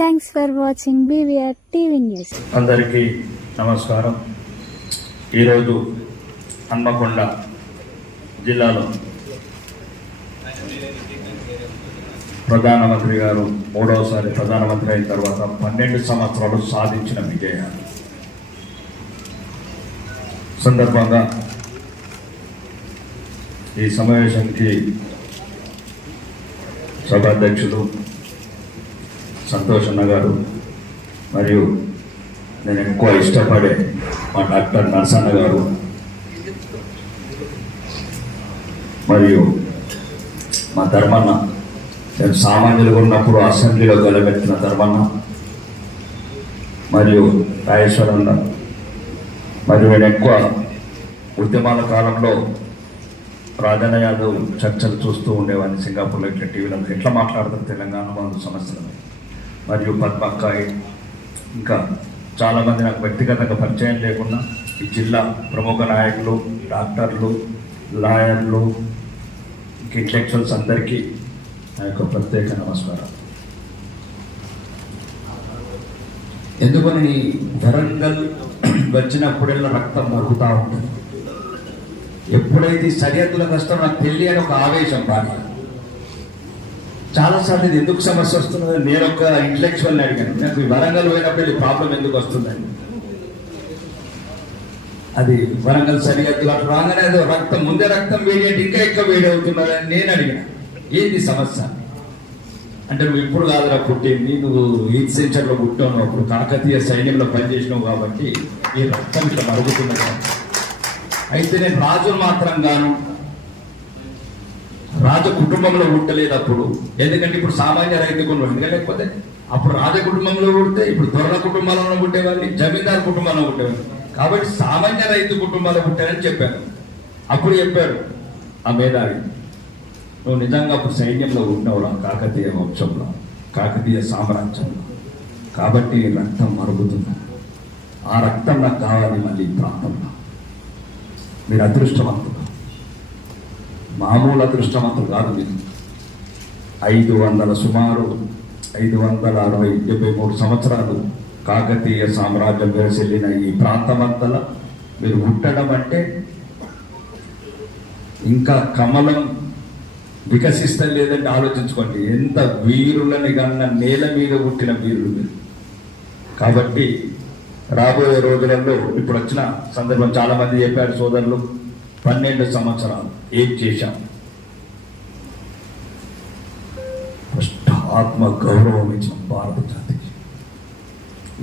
Thanks for watching BVR TV news. అందరికీ నమస్కారం. ఈరోజు హన్మకొండ జిల్లాలో ప్రధానమంత్రి గారు మూడవసారి ప్రధానమంత్రి అయిన తర్వాత 12 సంవత్సరాలు సాధించిన విజయాలు సందర్భంగా ఈ సమావేశానికి సభాధ్యక్షులు సంతోష్ అన్న గారు మరియు నేను ఎక్కువ ఇష్టపడే మా డాక్టర్ నరసన్న గారు మరియు మా ధర్మన్న, నేను సామాన్యులుగా ఉన్నప్పుడు అసెంబ్లీలో గెలబెట్టిన ధర్మన్న మరియు రాజేశ్వరన్న, మరియు నేను ఎక్కువ ఉద్యమాల కాలంలో రాజన్న యాదవ్ చర్చలు చూస్తూ ఉండేవాడిని. సింగపూర్లో ఇట్లా టీవీలో ఎట్లా మాట్లాడతారు తెలంగాణ వాళ్ళు సమస్యలు, మరియు పద్మక్కాయి, ఇంకా చాలామంది నాకు వ్యక్తిగతంగా పరిచయం లేకుండా ఈ జిల్లా ప్రముఖ నాయకులు, డాక్టర్లు, లాయర్లు, ఇంటలెక్చువల్స్ అందరికీ నా యొక్క ప్రత్యేక నమస్కారం. ఎందుకని వరంగల్ వచ్చినప్పుడెల్లా రక్తం మరుగుతూ ఉంటుంది. ఎప్పుడైతే సరిహద్దుల కష్టం నాకు తెలియని ఒక ఆవేశం బాగా చాలాసార్లు ఇది ఎందుకు సమస్య వస్తున్నది నేను ఒక ఇంటలెక్చువల్ని అడిగాను. నాకు వరంగల్ పోయినప్పుడు ప్రాబ్లం ఎందుకు వస్తుందని. అది వరంగల్ సరిహద్దులు అట్లా రాగానే అదో రక్తం ముందే రక్తం వేడి అంటే ఇంకా ఎక్కువ వేడి అవుతున్నదని నేను అడిగాను. ఏంది సమస్య అంటే, నువ్వు ఇప్పుడు కాదురా పుట్టింది, నువ్వు 8th సెంచరీలో పుట్టావు, అప్పుడు కాకతీయ సైన్యంలో పనిచేసినావు కాబట్టి ఈ రక్తం ఇట్లా మరుగుతున్నది. అయితే నేను రాజును మాత్రం గాను రాజ కుటుంబంలో పుట్టలేదు అప్పుడు. ఎందుకంటే ఇప్పుడు సామాన్య రైతు కుటుంబం, లేకపోతే అప్పుడు రాజ కుటుంబంలో పుడితే ఇప్పుడు దొరల కుటుంబాలలో పుట్టేవాడిని, జమీందారు కుటుంబంలో పుట్టేవాడిని. కాబట్టి సామాన్య రైతు కుటుంబాల్లో పుట్టారని చెప్పాను. అప్పుడు చెప్పాడు ఆ మేధావి, నువ్వు నిజంగా అప్పుడు సైన్యంలో ఉన్నవురా, కాకతీయ వంశంలో, కాకతీయ సామ్రాజ్యంలో, కాబట్టి రక్తం మరుగుతుంది. ఆ రక్తం నాకు కావాలి మళ్ళీ ఈ ప్రాంతంలో. మీరు అదృష్టవంతులు, మామూలు అదృష్టవంతులు కాదు మీరు. 500 సుమారు 573 సంవత్సరాలు కాకతీయ సామ్రాజ్యం వెలిసిన ఈ ప్రాంతమంతలో మీరు పుట్టడం అంటే ఇంకా కమలం వికసిస్తలేదంటే ఆలోచించుకోండి. ఎంత వీరులని కన్నా నేల మీద పుట్టిన వీరులు మీరు. కాబట్టి రాబోయే రోజులలో ఇప్పుడు వచ్చిన సందర్భం చాలా మంది చెప్పారు సోదరులు, 12 సంవత్సరాలు ఏం చేశాం. ఫస్ట్ ఆత్మ గౌరవం ఇచ్చిన భారత జాతికి.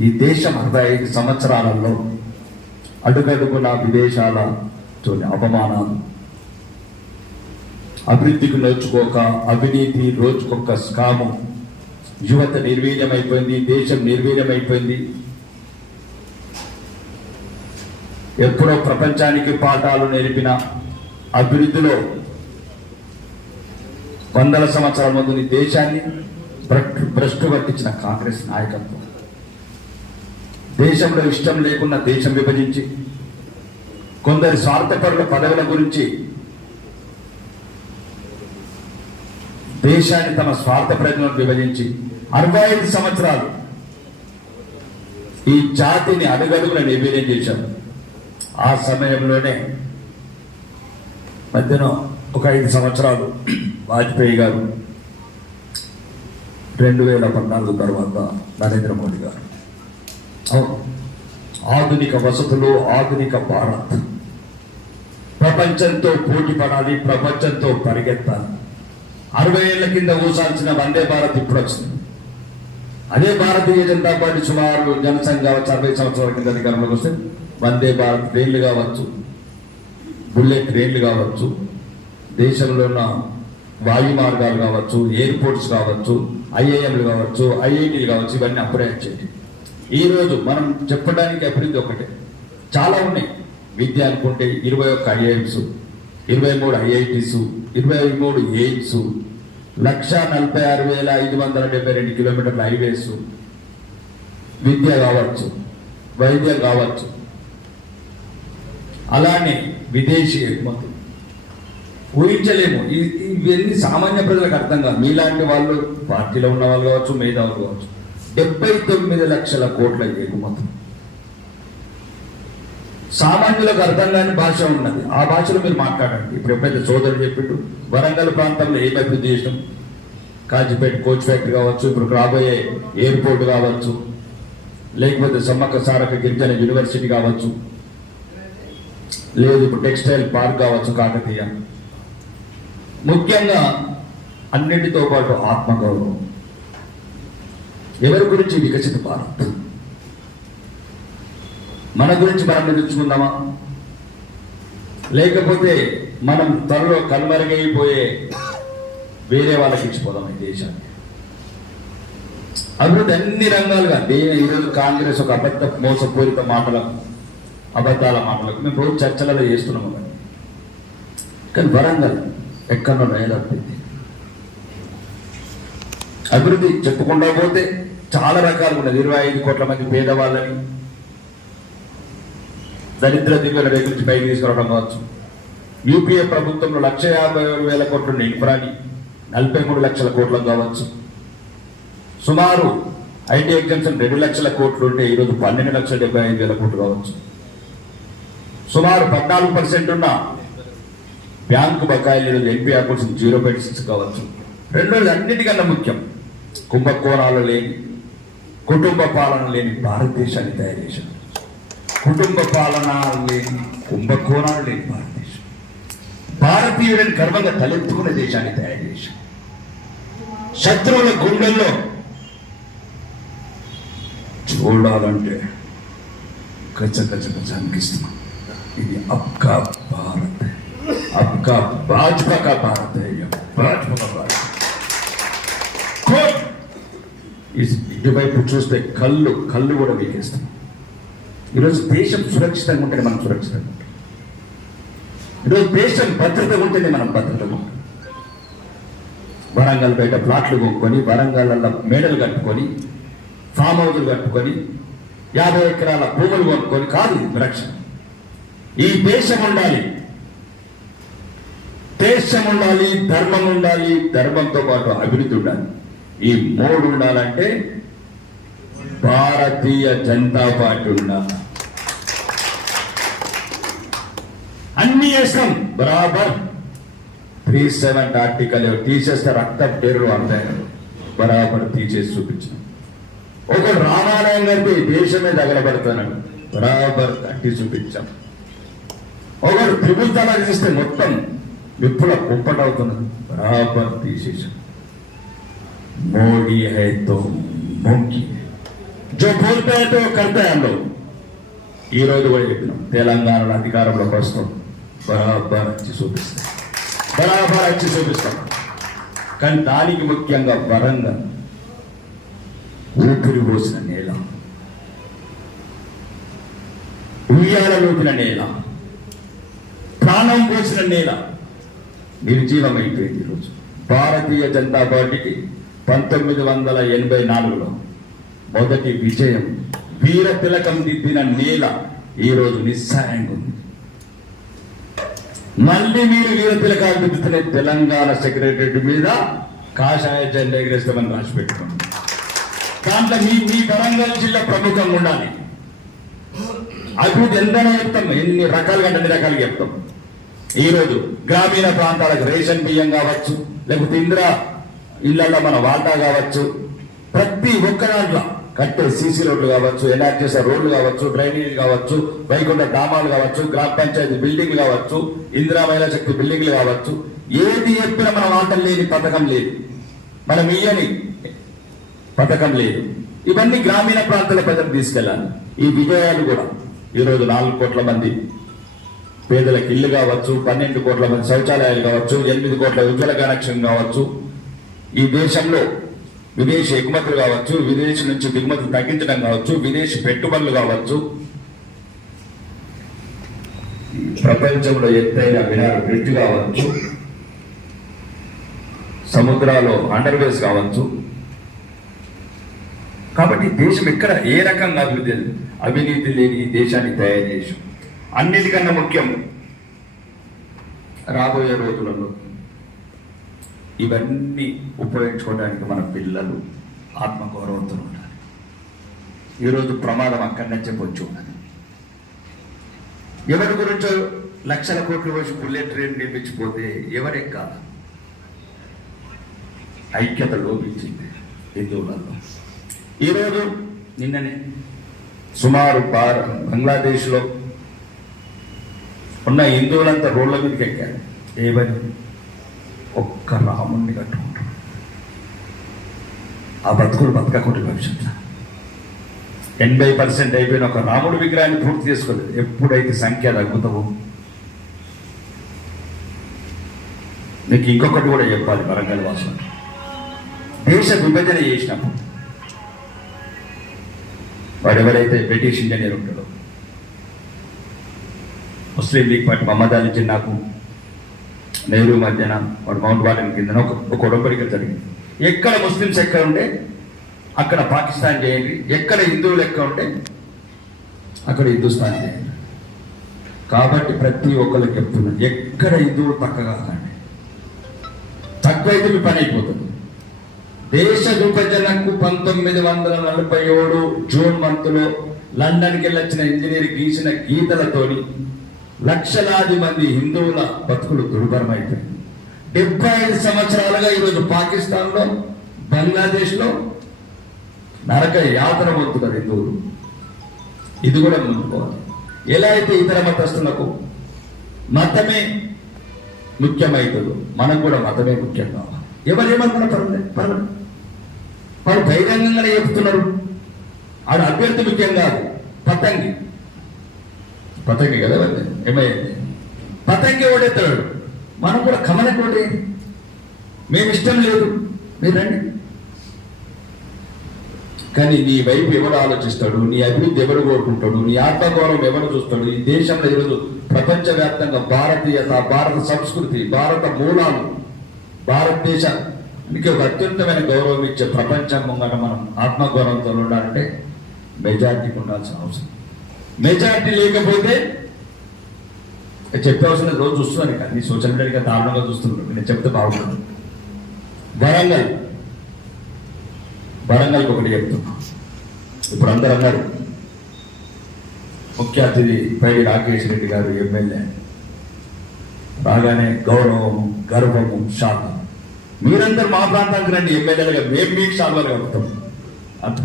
ఈ దేశం 65 సంవత్సరాలలో అడుగడుగున విదేశాలతో అవమానాలు, అభివృద్ధికి నోచుకోక అవినీతి, రోజుకొక స్కాము, యువత నిర్వీర్యమైపోయింది, దేశం నిర్వీర్యమైపోయింది. ఎప్పుడో ప్రపంచానికి పాఠాలు నేర్పిన అభివృద్ధిలో 100 సంవత్సరాల ముందు దేశాన్ని భ్రష్టు పట్టించిన కాంగ్రెస్ నాయకత్వం, దేశంలో ఇష్టం లేకుండా దేశం విభజించి కొందరి స్వార్థపరుల పదవుల గురించి దేశాన్ని తమ స్వార్థ ప్రజలను విభజించి 65 సంవత్సరాలు ఈ జాతిని అడుగడుగున నిర్వీర్యం చేశారు. ఆ సమయంలోనే మధ్యన ఒక 5 సంవత్సరాలు వాజ్పేయి గారు, 2014 తర్వాత నరేంద్ర మోడీ గారు. ఆధునిక వసతులు, ఆధునిక భారత్, ప్రపంచంతో పోటీ పడాలి, ప్రపంచంతో పరిగెత్తాలి. 60 ఏళ్ల కింద ఊసాల్సిన వందే భారత్ ఇప్పుడు వచ్చింది. అదే భారతీయ జనతా పార్టీ సుమారు జనసంఘ 60 సంవత్సరాల కింద అధికారంలోకి వస్తే వందే భారత్ ట్రైన్లు కావచ్చు, బుల్లెట్ ట్రైన్లు కావచ్చు, దేశంలో ఉన్న వాయు మార్గాలు కావచ్చు, ఎయిర్పోర్ట్స్ కావచ్చు, IIMలు కావచ్చు, IITలు కావచ్చు, ఇవన్నీ అప్పుడే వచ్చేవి. ఈరోజు మనం చెప్పడానికి అభివృద్ధి ఒకటే, చాలా ఉన్నాయి. విద్య అనుకుంటే 21 IIMs, 23 IITs, 23 ఎయిమ్స్, 146,572 కిలోమీటర్ల హైవేస్, విద్య కావచ్చు, వైద్యం కావచ్చు, అలానే విదేశీ ఎగుమతులు. ఊహించలేము. ఇవన్నీ సామాన్య ప్రజలకు అర్థం కాదు. మీలాంటి వాళ్ళు పార్టీలో ఉన్న వాళ్ళు కావచ్చు, మేధావులు కావచ్చు. 79 లక్షల కోట్ల ఎగుమతి. సామాన్యులకు అర్థం కాని భాష ఉన్నది, ఆ భాషలో మీరు మాట్లాడండి. ఇప్పుడు ఎప్పుడైతే సోదరుడు చెప్పిండు వరంగల్ ప్రాంతంలో ఏం అభివృద్ధి చేసినాం, కాజీపేట కోచ్ ఫ్యాక్టరీ కావచ్చు, ఇప్పుడు రాబోయే ఎయిర్పోర్ట్ కావచ్చు, లేకపోతే సమ్మక్క సారక్క గిరిజన యూనివర్సిటీ కావచ్చు, లేదు ఇప్పుడు టెక్స్టైల్ పార్క్ కావచ్చు కాకతీయ. ముఖ్యంగా అన్నిటితో పాటు ఆత్మగౌరవం. ఎవరి గురించి? వికసిత భారత్. మన గురించి మనం నిలుచుకుందామా, లేకపోతే మనం త్వరలో కనుమరుగైపోయే వేరే వాళ్ళకి ఇచ్చిపోదాం ఈ దేశాన్ని? అభివృద్ధి అన్ని రంగాలుగా. ఈరోజు కాంగ్రెస్ ఒక మోసపూరిత అబద్ధాల మాటలకు మేము రోజు చర్చలలో చేస్తున్నాము. కానీ వరంగల్ ఎక్కడో రైలప్పింది. అభివృద్ధి చెప్పుకుంటూ పోతే చాలా రకాలు ఉన్నది. 25 కోట్ల మంది పేదవాళ్ళని దరిద్ర దిగుల నుంచి పైకి తీసుకురావడం కావచ్చు. యూపీఏ ప్రభుత్వంలో 1,50,000 కోట్ల ఇన్ఫ్రాని 43 లక్షల కోట్లకు కావచ్చు. సుమారు ఐటీ ఎగ్జామ్షన్ 2 లక్షల కోట్లు ఉంటే ఈరోజు 12,75,000 కోట్లు కావచ్చు. సుమారు 14% ఉన్న బ్యాంకు బకాయిలు ఈరోజు ఎన్పిఆర్ కోసం 0.6 కావచ్చు. రెండోది అన్నిటికన్నా ముఖ్యం, కుంభకోణాలు లేని, కుటుంబ పాలన లేని భారతదేశాన్ని తయారు చేశారు. కుటుంబ పాలన లేని, కుంభకోణాలు లేని భారతదేశం. భారతీయుడిని గర్వంగా తలెత్తుకునే దేశాన్ని తయారు చేశారు. శత్రువుల గుండెల్లో చూడాలంటే కచ్చ అనిపిస్తున్నాం. ఇది అబ్కా భారత్, అబ్కా భాజపా కా భారత్, భాజపా కా భారత్. ఇటువైపు చూస్తే కళ్ళు కూడా వీకేస్తాం. ఈరోజు దేశం సురక్షితంగా ఉంటేనే మనం సురక్షితంగా ఉంటాం. ఈరోజు దేశం భద్రతగా ఉంటేనే మనం భద్రతగా ఉంటాం. వరంగల్ బయట ప్లాట్లు కొనుక్కొని, వరంగల్లో మేడలు కట్టుకొని, ఫామ్ హౌజులు కట్టుకొని, 50 ఎకరాల భూములు కొనుక్కొని కాదు రక్షణ. ఈ దేశం ఉండాలి, దేశం ఉండాలి, ధర్మం ఉండాలి, ధర్మంతో పాటు అభివృద్ధి ఉండాలి. ఈ 3 ఉండాలంటే భారతీయ జనతా పార్టీ ఉండాలి. అన్ని చేస్తాం బరాబర్. 370 ఆర్టికల్ తీసేస్తే రక్త పేర్లు అంటాయి, బరాబర్ తీసేసి చూపించాం. ఒకడు రామాలయం గారికి దేశమే తగలబడుతున్నాడు, బరాబర్ కట్టి చూపించాం. ఒకడు త్రిపుల్ తలాక్ చేస్తే మొత్తం విప్పుల కుప్పటవుతున్నది, బరాబర్ తీసేసాం. మోడీ హై తో మోంకి జో బోల్తే హై తో కర్తే హై హమ్ లోగ్. ఈ రోజు కూడా చెప్పినాం, తెలంగాణలో అధికారంలోకి వస్తాం, బరాబర్ వచ్చి చూపిస్తాం, బరాబర్ వచ్చి చూపిస్తాం. కానీ దానికి ముఖ్యంగా వరంగల్ ఊపిరి పోసిన నేల, ఉయ్యాల లోపిన నేల, ప్రాణం పోసిన నేల నిర్జీవమైపోయింది. ఈరోజు భారతీయ జనతా పార్టీకి 1984లో మొదటి విజయం, వీర తిలకం దిద్దిన నేల ఈరోజు నిస్సాయంగా ఉంది. మళ్ళీ మీరు వీర తిలకాలు దిద్దుతున్న తెలంగాణ సెక్రటరీ మీద కాషాయ జెండా ఎగరేస్తామని రాసి పెట్టుకోండి. దాంట్లో మీ వరంగల్ జిల్లా ప్రముఖంగా ఉండాలి. అభివృద్ధి ఎంతైనా చెప్తాం, ఎన్ని రకాలుగా అన్ని రకాలుగా చెప్తాం. ఈరోజు గ్రామీణ ప్రాంతాలకు రేషన్ బియ్యం కావచ్చు, లేకపోతే ఇందిరా ఇళ్లలో మన వాటా కావచ్చు, ప్రతి ఒక్క దాంట్లో కట్టే సీసీ రోడ్లు కావచ్చు, ఎలాక్ట్ చేసే రోడ్లు కావచ్చు, డ్రైనేజ్ కావచ్చు, వైకుంఠ డామాలు కావచ్చు, గ్రామ పంచాయతీ బిల్డింగ్లు కావచ్చు, ఇందిరా మహిళా శక్తి బిల్డింగ్లు కావచ్చు, ఏది చెప్పినా మన వాటలు లేని పథకం లేదు, మనం ఇయ్యని పథకం లేదు. ఇవన్నీ గ్రామీణ ప్రాంతాల ప్రజలకు తీసుకెళ్ళాలి. ఈ విజయాలు కూడా ఈరోజు 4 కోట్ల మంది పేదలకు ఇల్లు కావచ్చు, 12 కోట్ల మంది శౌచాలయాలు కావచ్చు, 8 కోట్ల ఉజ్వల కనెక్షన్ కావచ్చు, ఈ దేశంలో విదేశీ ఎగుమతులు కావచ్చు, విదేశీ నుంచి దిగుమతులు తగ్గించడం కావచ్చు, విదేశీ పెట్టుబడులు కావచ్చు, ప్రపంచంలో ఎత్తైన వినాడు బ్రిడ్జ్ కావచ్చు, సముద్రాల్లో అండర్వేస్ కావచ్చు. కాబట్టి దేశం ఎక్కడ ఏ రకంగా అవినీతి లేని ఈ దేశాన్ని తయారు చేసాం. అన్నిటికన్నా ముఖ్యం, రాబోయే రోజులలో ఇవన్నీ ఉపయోగించుకోవడానికి మన పిల్లలు ఆత్మగౌరవంతో ఉండాలి. ఈరోజు ప్రమాదం అక్కడి నుంచే పొంచి ఉన్నది. ఎవరి గురించో లక్షల కోట్ల వచ్చి బుల్లెట్ ట్రైన్ నిర్మించిపోతే ఎవరెక్కాలి? ఐక్యత లోపించింది హిందువులలో. ఈరోజు నిన్ననే సుమారు బంగ్లాదేశ్లో ఉన్న హిందువులంతా రోడ్ల మీదకి ఎక్కారు. ఏమని? ఒక్క రాముణ్ణి కట్టుకుంటారు. ఆ బతుకులు బతకకుండా భవిష్యత్తు 80% అయిపోయిన ఒక రాముడి విగ్రహాన్ని పూర్తి చేసుకోలేదు. ఎప్పుడైతే సంఖ్య తగ్గుతావో నీకు ఇంకొకటి కూడా చెప్పాలి. వరంగల్ వాసులు దేశ విభజన చేసినప్పుడు వాడెవరైతే బ్రిటిష్ ఇంజనీర్ ఉంటాడో ముస్లిం లీగ్ పార్టీ మహమ్మద్ అలీ జిన్నాకు నెహ్రూ మధ్యన వాడు మౌంట్ బాటన్ కింద ఒక ఉడంబడిక జరిగింది. ఎక్కడ ముస్లిమ్స్ ఎక్కడ ఉంటే అక్కడ పాకిస్తాన్ చేయండి, ఎక్కడ హిందువులు ఎక్కడ ఉంటే అక్కడ హిందుస్థాన్ చేయండి. కాబట్టి ప్రతి ఒక్కరికి చెప్తున్నాను, ఎక్కడ హిందువులు తక్కువ కాదండి, తక్కువైతే మీ పని అయిపోతుంది. దేశ విభజనకు 1947 జూన్ మంత్లో లండన్కి వెళ్ళొచ్చిన ఇంజనీర్ గీసిన గీతలతోని లక్షలాది మంది హిందువుల బతుకులు దుర్భరమైపోయింది. 75 సంవత్సరాలుగా ఈరోజు పాకిస్తాన్లో, బంగ్లాదేశ్లో నరక యాతన పొందుతున్నారు హిందువులు. ఇది కూడా ముందుకోవాలి. ఎలా అయితే ఇతర మతస్థులకు మతమే ముఖ్యమవుతుందో మనకు కూడా మతమే ముఖ్యం కావాలి. ఎవరేమనుకున్నా పర్వాలేదు, వాడు బహిరంగంగానే చెప్తున్నారు. ఆడ అభ్యర్థి ముఖ్యం కాదు, పతంగి కదా ఏమైంది, పతంగి ఓడెత్తాడు. మనం కూడా కమలకి ఓటే, మేము ఇష్టం లేదు మీరు రండి. కానీ నీ వైపు ఎవడు ఆలోచిస్తాడు, నీ అభివృద్ధి ఎవడు కోరుకుంటాడు, నీ ఆత్మగౌరవం ఎవరు చూస్తాడు? ఈ దేశంలో ఈరోజు ప్రపంచవ్యాప్తంగా భారతీయత, భారత సంస్కృతి, భారత మూలాలు, భారతదేశానికి ఒక అత్యుత్తమైన గౌరవం ఇచ్చే ప్రపంచం ముంగట మనం ఆత్మగౌరవంతో ఉండాలంటే మెజార్టీకి ఉండాల్సిన అవసరం. మెజార్టీ లేకపోతే చెప్పవలసిన రోజు చూస్తున్నాను, కానీ సోషల్ మీడియా దారుణంగా చూస్తున్నాడు. నేను చెప్తే బాగుంటుంది. వరంగల్కి ఒకటి చెప్తున్నా. ఇప్పుడు అందరూ అన్నారు ముఖ్య అతిథి పైడి రాకేష్ రెడ్డి గారు ఎమ్మెల్యే రాగానే గౌరవము, గర్వము, శాతం. మీరందరూ మా ప్రాంతానికి రండి ఎమ్మెల్యేలుగా, మేము మీకు శాలువాలు కలుగుతాం అంట.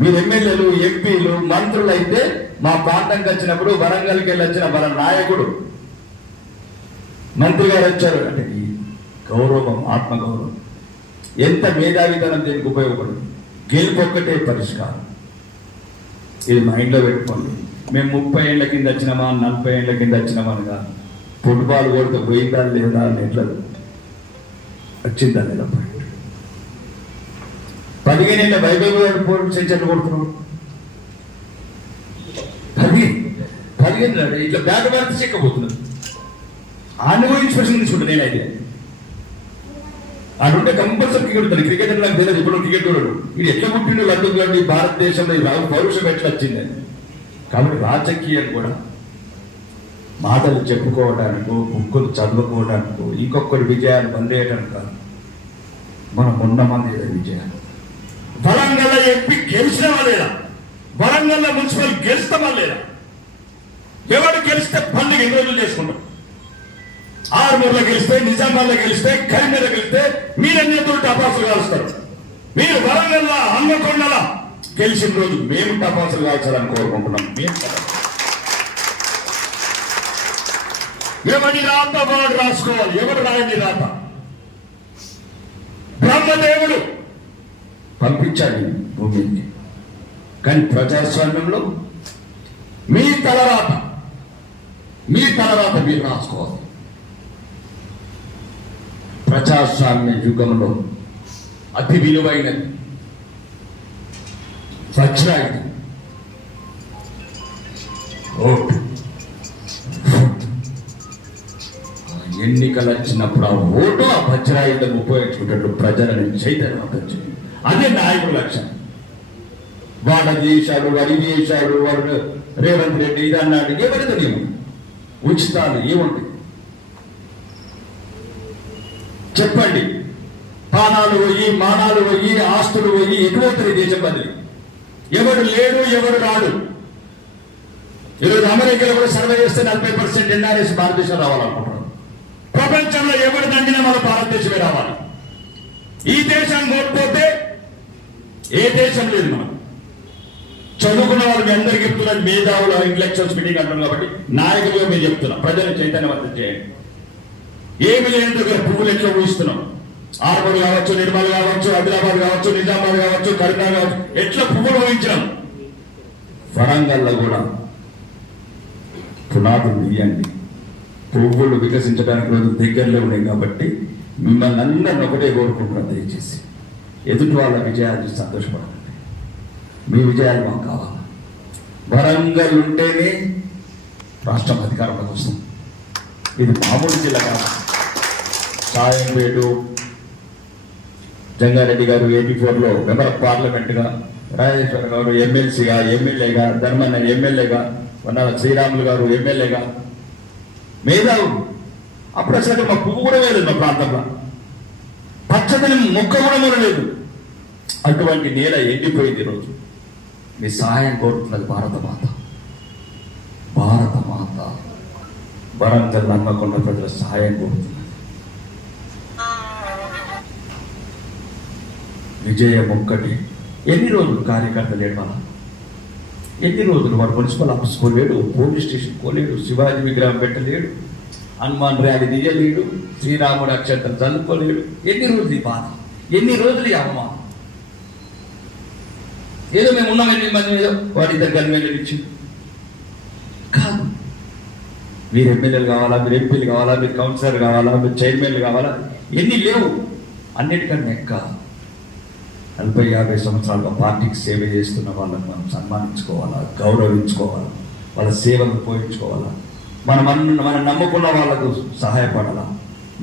మీరు ఎమ్మెల్యేలు, ఎంపీలు, మంత్రులు అయితే మా ప్రాంతంకి వచ్చినప్పుడు వరంగల్కి వెళ్ళి వచ్చిన మన నాయకుడు మంత్రి గారు వచ్చారు అంటే ఈ గౌరవం, ఆత్మగౌరవం, ఎంత మేధావితనం దీనికి ఉపయోగపడదు. గెలుపు ఒక్కటే పరిష్కారం. ఇది మైండ్లో పెట్టుకోండి. మేము 30 ఏళ్ల కింద వచ్చినామా, 40 ఏళ్ల కింద వచ్చినామా అని కాదు. ఫుట్బాల్ కొడితే పోయిందా లేదా అని ఎట్లా వచ్చిందా లేదా. 15 ఏళ్ళ బైబిల్ సెంచర్లు కొడుతున్నాడు. 15 ఇట్లా బ్యాట్ పడితే చెక్కపోతున్నాడు. ఇన్స్పిరేషన్ తీసుకుంటా నేనైతే. అటుంటే కంపల్సరీ క్రికెట్ ఉంటాడు. క్రికెట్ అంటే నాకు తెలియదు, ఇప్పుడు క్రికెట్ చూడడు. ఇది ఎట్లా పుట్టిండు లడ్డు భారతదేశంలో పౌరుషం ఎట్లా వచ్చిందని. కాబట్టి రాజకీయం కూడా మాటలు చెప్పుకోవడానికో, బుక్కులు చదువుకోవడానికో, ఇంకొకరి విజయాలు పొందేయడానికి కాదు. మనం ఉన్న మంది విజయాలు. వరంగల్ ఎంపీ గెలిచినవా లేదా, వరంగల్ మున్సిపల్ గెలుస్తామా లేదా, ఎవరు గెలిస్తే పండుగ ఎన్ని రోజులు చేసుకుంటాం. ఆర్మూర్లో గెలిస్తే, నిజామాబాద్లో గెలిస్తే, కరీంనగర్ గెలిస్తే మీరన్నీ టపాసులు కాలుస్తారు. మీరు వరంగల్లో, హన్మకొండలో గెలిచిన రోజు మేము టపాసులు కాల్చాలని కోరుకుంటున్నాం. ఎవరి రాత వాడు రాసుకోవాలి, ఎవరు రాయని రాత. బ్రహ్మదేవుడు పంపించాడు భూమికి, కానీ ప్రజాస్వామ్యంలో మీ తలరాత మీరు రాసుకోవాలి. ప్రజాస్వామ్య యుగంలో అతి విలువైనది వజ్రాయుధం ఓటు. ఎన్నికలు వచ్చినప్పుడు ఆ ఓటు, ఆ వజ్రాయుధం ఉపయోగించుకుంటాడు ప్రజలను చైతన్యవంతం. అదే నాయకుడు లక్ష్యం. వాడు చేశాడు, వాడు ఇది చేశాడు, వాడు రేవంత్ రెడ్డి ఇది అన్నాడు. ఎవరితో నేను ఉచితాలు ఏముంది చెప్పండి. పానాలు పోయి, మానాలు పోయి, ఆస్తులు పోయి ఎటువైతే దేశం బదిలీ. ఎవడు లేడు ఎవడు రాడు. ఈరోజు అమెరికాలో కూడా సర్వే చేస్తే 40% ఎన్ఆర్ఎస్ భారతదేశం రావాలనుకుంటున్నారు. ప్రపంచంలో ఎవరు దండినా మన భారతదేశమే రావాలి. ఈ దేశం కోల్పోతే ఏ దేశం లేదు. మనం చదువుకున్న వాళ్ళు మీ అందరికీ చెప్తున్నారు, మేధావులు ఇంటలెక్చువల్స్ మీటింగ్ అంటున్నారు కాబట్టి నాయకులుగా మీరు చెప్తున్నా, ప్రజలు చైతన్యవంతం చేయండి. ఏమి లేని దగ్గర పువ్వులు ఎట్లా ఊహిస్తున్నాం. ఆర్మూర్ కావచ్చు, నిర్మల్ కావచ్చు, ఆదిలాబాద్ కావచ్చు, నిజామాబాద్ కావచ్చు, కరీంనగర్ కావచ్చు, ఎట్లా పువ్వులు ఊహించినాం. వరంగల్లో కూడా పునాదులు తీయండి. పువ్వులు వికసించడానికి రోజు దగ్గరలో ఉన్నాయి కాబట్టి మిమ్మల్ని అందరిని ఒకటే కోరుకుంటున్నాను, దయచేసి ఎదుటి వాళ్ళ విజయాలు చూసి సంతోషపడండి. మీ విజయాలు మాకు కావాలి. వరంగల్ ఉంటేనే రాష్ట్రం అధికారంలోకి వస్తుంది. ఇది మామూలు జిల్లా కాదు. సాయంపేట జంగారెడ్డి గారు 84లో మెంబర్ ఆఫ్ పార్లమెంట్గా, రాజేశ్వర గారు ఎమ్మెల్సీగా, ఎమ్మెల్యేగా, ధర్మన్న ఎమ్మెల్యేగా, వన్నాల శ్రీరాములు గారు ఎమ్మెల్యేగా, మేధావులు. అప్పుడు అసలు మా పువ్వు కూడా లేదు, మా ప్రాంతంలో పచ్చదనం మొక్క కూడా మొదలేదు. అటువంటి నేల ఎండిపోయింది. ఈరోజు మీ సహాయం కోరుతున్నది భారత మాత. భారత మాత వరంగల్ నమ్మకొండ ప్రజల సహాయం కోరుతున్నది. విజయం ఒక్కటి. ఎన్ని రోజులు కార్యకర్తలు ఏడవాల? ఎన్ని రోజులు వాడు మున్సిపల్ ఆఫీస్ కోలేడు, పోలీస్ స్టేషన్ కోలేడు, శివాజీ విగ్రహం పెట్టలేడు, హనుమాన్ ర్యాలీ తీయలేడు, శ్రీరాముడు అక్షంతరం చదువుకోలేడు. ఎన్ని రోజులు ఈ బాధ? ఎన్ని రోజులు ఈ అవమానం? ఏదో మేము ఉన్నాం 8 మంది మీద వాడి ఇద్దరు కన్వీనర్ ఇచ్చి కాదు. మీరు ఎమ్మెల్యేలు కావాలా, మీరు ఎంపీలు కావాలా, మీరు కౌన్సిలర్ కావాలా, మీరు చైర్మన్లు కావాలా? ఎన్ని లేవు. అన్నిటికన్నా ఎక్క 40-50 సంవత్సరాలుగా పార్టీకి సేవ చేస్తున్న వాళ్ళని మనం సన్మానించుకోవాలా, గౌరవించుకోవాలా, వాళ్ళ సేవలు పోయించుకోవాలా. మనం నమ్ముకున్న వాళ్ళకు సహాయపడాలా,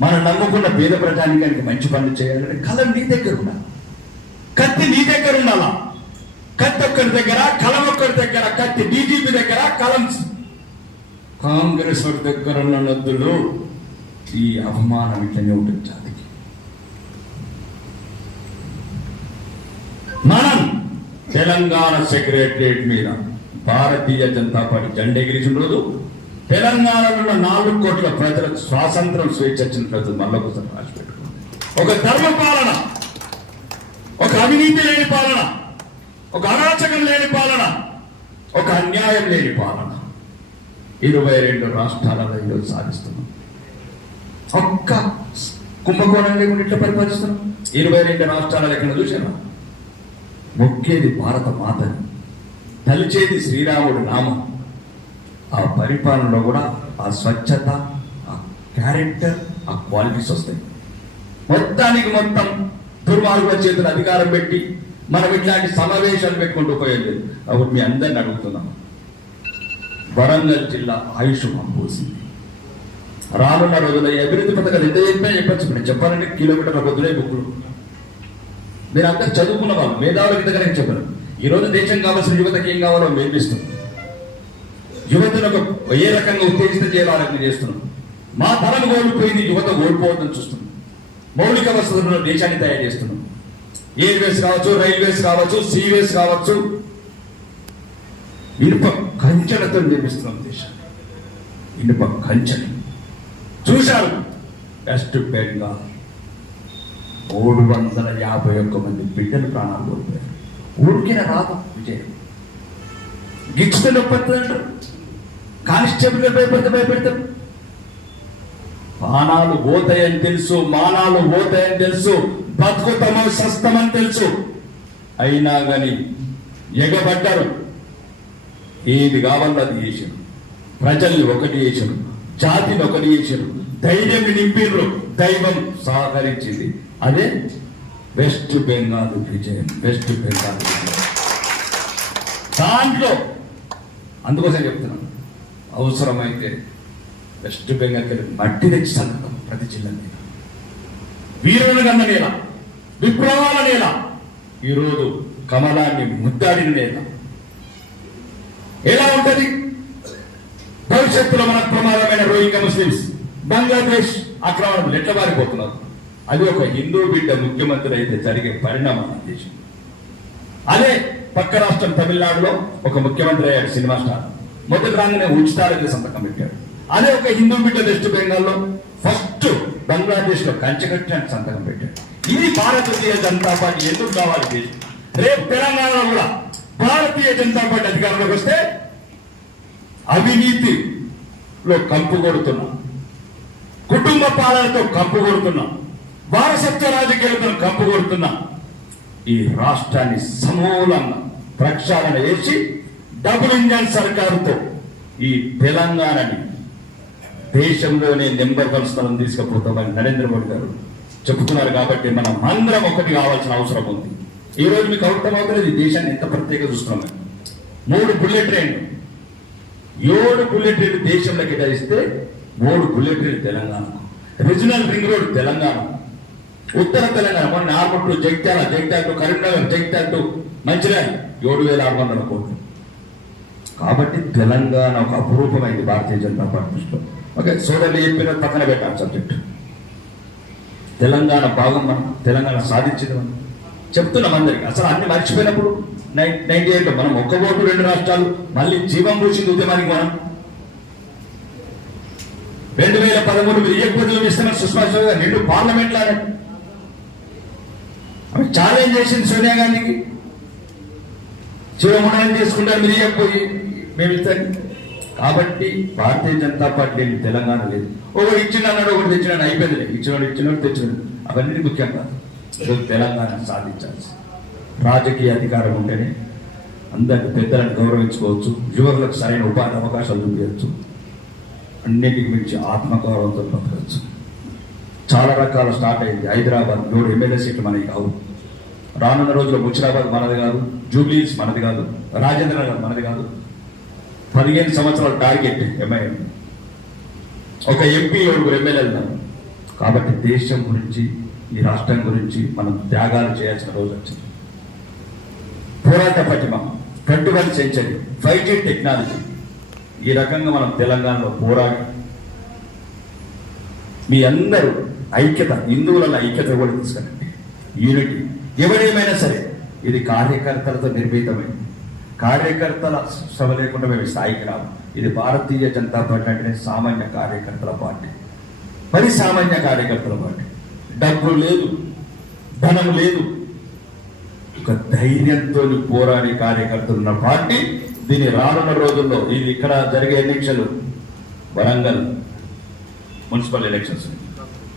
మనం నమ్ముకున్న పేద ప్రజానికానికి మంచి పనులు చేయాలంటే కలం నీ దగ్గర ఉండాలి, కత్తి నీ దగ్గర ఉండాలా. కత్తి ఒక్కరి దగ్గర, కలం ఒక్కరి దగ్గర, కత్తి డీజీపీ దగ్గర, కలం కాంగ్రెస్ దగ్గర ఉన్న నద్దులు. ఈ అవమానం ఇట్లనే ఉంటుంది జాతికి. మనం తెలంగాణ సెక్రటరియట్ మీద భారతీయ జనతా పార్టీ జెండా ఎగిరించిన రోజు తెలంగాణలో ఉన్న 4 కోట్ల ప్రజలకు స్వాతంత్రం స్వేచ్ఛ వచ్చిన ప్రజలు మళ్ళొకసారి రాసిపెట్టుకుంది. ఒక ధర్మ పాలన, ఒక అవినీతి లేని పాలన, ఒక అరాచకం లేని పాలన, ఒక అన్యాయం లేని పాలన 22 రాష్ట్రాలలో ఈరోజు సాధిస్తున్నాం. ఒక్క కుంభకోణం లేకుండా ఇట్లా పరిపాలిస్తున్నాం. 22 రాష్ట్రాల ఎక్కడ చూసాను. మొక్కేది భారత మాతని, తలిచేది శ్రీరాముడు నామం. ఆ పరిపాలనలో కూడా ఆ స్వచ్ఛత, ఆ క్యారెక్టర్, ఆ క్వాలిటీస్ వస్తాయి. మొత్తానికి మొత్తం దుర్మార్గుల చేతులు అధికారం పెట్టి మనం ఇట్లాంటి సమావేశాలు పెట్టుకుంటూ పోయేది. అప్పుడు మీ అందరిని అడుగుతున్నాం, వరంగల్ జిల్లా ఆయుష్ పోసింది. రానున్న రోజుల్లో అభివృద్ధి పథకాలు ఎంత చెప్పచ్చు. నేను చెప్పాలంటే కిలోమీటర్ల పొద్దునే బుక్కులు. మీరు అందరు చదువుకున్న వాళ్ళు, మేధావుల దగ్గర చెప్పారు. ఈరోజు దేశం కావాల్సిన యువతకి ఏం కావాలో మేల్పిస్తున్నాం. యువతను ఏ రకంగా ఉత్తేజితం చేయాలని చేస్తున్నాం. మా తరం కోల్పోయింది, యువత కోల్పోవద్దని చూస్తున్నాం. మౌలిక వసతులను దేశాన్ని తయారు చేస్తున్నాం. ఎయిర్వేస్ కావచ్చు, రైల్వేస్ కావచ్చు, సీవేస్ కావచ్చు, ఇనుప కంచెలతో నిర్మిస్తున్నాం దేశాన్ని. ఇనుప కంచెలు చూశారు. వెస్ట్ బెంగాల్ 351 మంది బిడ్డలు ప్రాణాలు కోల్పోయారు. ఊరికిన రాదు విజయం. గిచ్చుతో నొప్పడుతుందంటారు, కానిస్టేబుల్ భయపెడతారు. ప్రాణాలు పోతాయని తెలుసు, మానాలు పోతాయని తెలుసు, బతుకుతామో సస్తమని తెలుసు. అయినా కానీ ఎగబడ్డారు. ఏది కావాలో అది చేశారు. ప్రజల్ని ఒకటి చేశారు, జాతిని ఒకటి చేశారు, ధైర్యం నింపిర్రు, దైవం సహకరించింది. అదే వెస్ట్ బెంగాల్ విజయం. వెస్ట్ బెంగాల్ విజయం దాంట్లో. అందుకోసం చెప్తున్నాను, అవసరమైతే వెస్ట్ బెంగాల్కి మట్టి తెచ్చి సంగతం ప్రతి జిల్లా మీద. వీరుల గన్న నేల, విప్లవాల నేల, ఈరోజు కమలాన్ని ముద్దాడిన నేల. ఎలా ఉంటది భవిష్యత్తులో మనకు ప్రమాదమైన రోహింగ్యా ముస్లిమ్స్, బంగ్లాదేశ్ ఆక్రమణలు ఎట్లా మారిపోతున్నారు. అది ఒక హిందూ బిడ్డ ముఖ్యమంత్రి అయితే జరిగే పరిణామం దేశం. అదే పక్క రాష్ట్రం తమిళనాడులో ఒక ముఖ్యమంత్రి అయ్యాడు సినిమా స్టార్. మొదటి రాగానే ఉచితాలకి సంతకం పెట్టాడు. అదే ఒక హిందూ బిడ్డ వెస్ట్ బెంగాల్లో ఫస్ట్ బంగ్లాదేశ్ లో కంచకట్టానికి సంతకం పెట్టాడు. ఇది భారతీయ జనతా పార్టీ ఎందుకు కావాలి దేశం. రేపు తెలంగాణలో కూడా భారతీయ జనతా పార్టీ అధికారంలోకి వస్తే అవినీతిలో కంపు కొడుతున్నాం, కుటుంబ పాలనతో కంపు కొడుతున్నాం, వారసత్వ రాజకీయాలతో కంపు కొడుతున్నాం. ఈ రాష్ట్రాన్ని సమూలంగా ప్రక్షాళన చేసి డబుల్ ఇంజన్ సర్కారుతో ఈ తెలంగాణని దేశంలోనే నెంబర్ 1 స్థానం తీసుకుపోతామని నరేంద్ర మోడీ గారు చెబుతున్నారు. కాబట్టి మనం అందరం ఒకటి కావాల్సిన అవసరం ఉంది. ఈ రోజు మీకు అర్థమవుతుంది ఈ దేశాన్ని ఎంత ప్రత్యేక చూస్తున్నాం. 3 బుల్లెట్ ట్రైన్లు, 7 బుల్లెట్ ట్రైన్లు దేశంలో కేటాయిస్తే 3 బుల్లెట్ ట్రైన్లు తెలంగాణకు, రీజనల్ రింగ్ రోడ్ తెలంగాణ, ఉత్తర తెలంగాణ మొన్న ఆర్మూర్ జగిత్యాల, జగిత్యాల టు కరీంనగర్, జగిత్యాల టు మంచిర్యాల 7,600 కోట్లు. కాబట్టి తెలంగాణ ఒక అపురూపమైంది భారతీయ జనతా పార్టీలో. ఓకే, సోదరులు చెప్పిన పక్కన పెట్టాను సబ్జెక్ట్. తెలంగాణ భాగం మనం, తెలంగాణ సాధించింది మనం చెప్తున్నాం అందరికి. అసలు అన్ని మర్చిపోయినప్పుడు 98 మనం ఒక్క ఓటు 2 రాష్ట్రాలు మళ్ళీ జీవం పూసింది ఉద్యమానికి. మనం 2013 వెయ్యి ఇస్తున్న సుష్మా స్వరాజ్ గారు 2 పార్లమెంట్ లాగా ఛాలెంజ్ చేసింది సోనియా గాంధీకి. జీవముండని తీసుకుంటారు మీరు ఇవ్వకపోయి మేము ఇస్తాం. కాబట్టి భారతీయ జనతా పార్టీ లేదు, తెలంగాణ లేదు. ఒకటి ఇచ్చినాడు, ఒకటి తెచ్చినాడు, అయిపోయింది. ఇచ్చినాడు తెచ్చినాడు, అవన్నీ ముఖ్యంగా తెలంగాణ సాధించాల్సి. రాజకీయ అధికారం ఉంటేనే అందరికి పెద్దలను గౌరవించుకోవచ్చు, యువకులకు సరైన ఉపాధి అవకాశాలు చూపించవచ్చు, అన్నిటికి మించి ఆత్మగౌరవంతో బతకవచ్చు. చాలా రకాల స్టార్ట్ అయింది. హైదరాబాద్ 7 ఎమ్మెల్యే సీట్లు మనకి కావు. రానున్న రోజుల్లో ముషిరాబాద్ మనది కాదు, జూబ్లీస్ మనది కాదు, రాజేంద్ర నగర్ మనది కాదు. 15 సంవత్సరాల టార్గెట్ ఎంఐఎం. ఒక ఎంపీ 7 ఎమ్మెల్యేలు. కాబట్టి దేశం గురించి, ఈ రాష్ట్రం గురించి మనం త్యాగాలు చేయాల్సిన రోజు వచ్చింది. పోరాట పటిమ, 21st సెంచరీ, 5G టెక్నాలజీ, ఈ రకంగా మనం తెలంగాణలో పోరాడి మీ అందరూ ఐక్యత, హిందువుల ఐక్యత కూడా తీసుకురండి. యూనిటీ ఎవరేమైనా సరే ఇది కార్యకర్తలతో నిర్మితమైంది. కార్యకర్తల సభ లేకుండా మేము స్థాయికి రాము. ఇది భారతీయ జనతా పార్టీ అంటే సామాన్య కార్యకర్తల పార్టీ, మరి సామాన్య కార్యకర్తల పార్టీ. డబ్బు లేదు, ధనం లేదు, ఒక ధైర్యంతో పోరాడే కార్యకర్తలు ఉన్న పార్టీ. దీని రానున్న రోజుల్లో ఇది ఇక్కడ జరిగే ఎన్నికలు, వరంగల్ మున్సిపల్ ఎలక్షన్స్,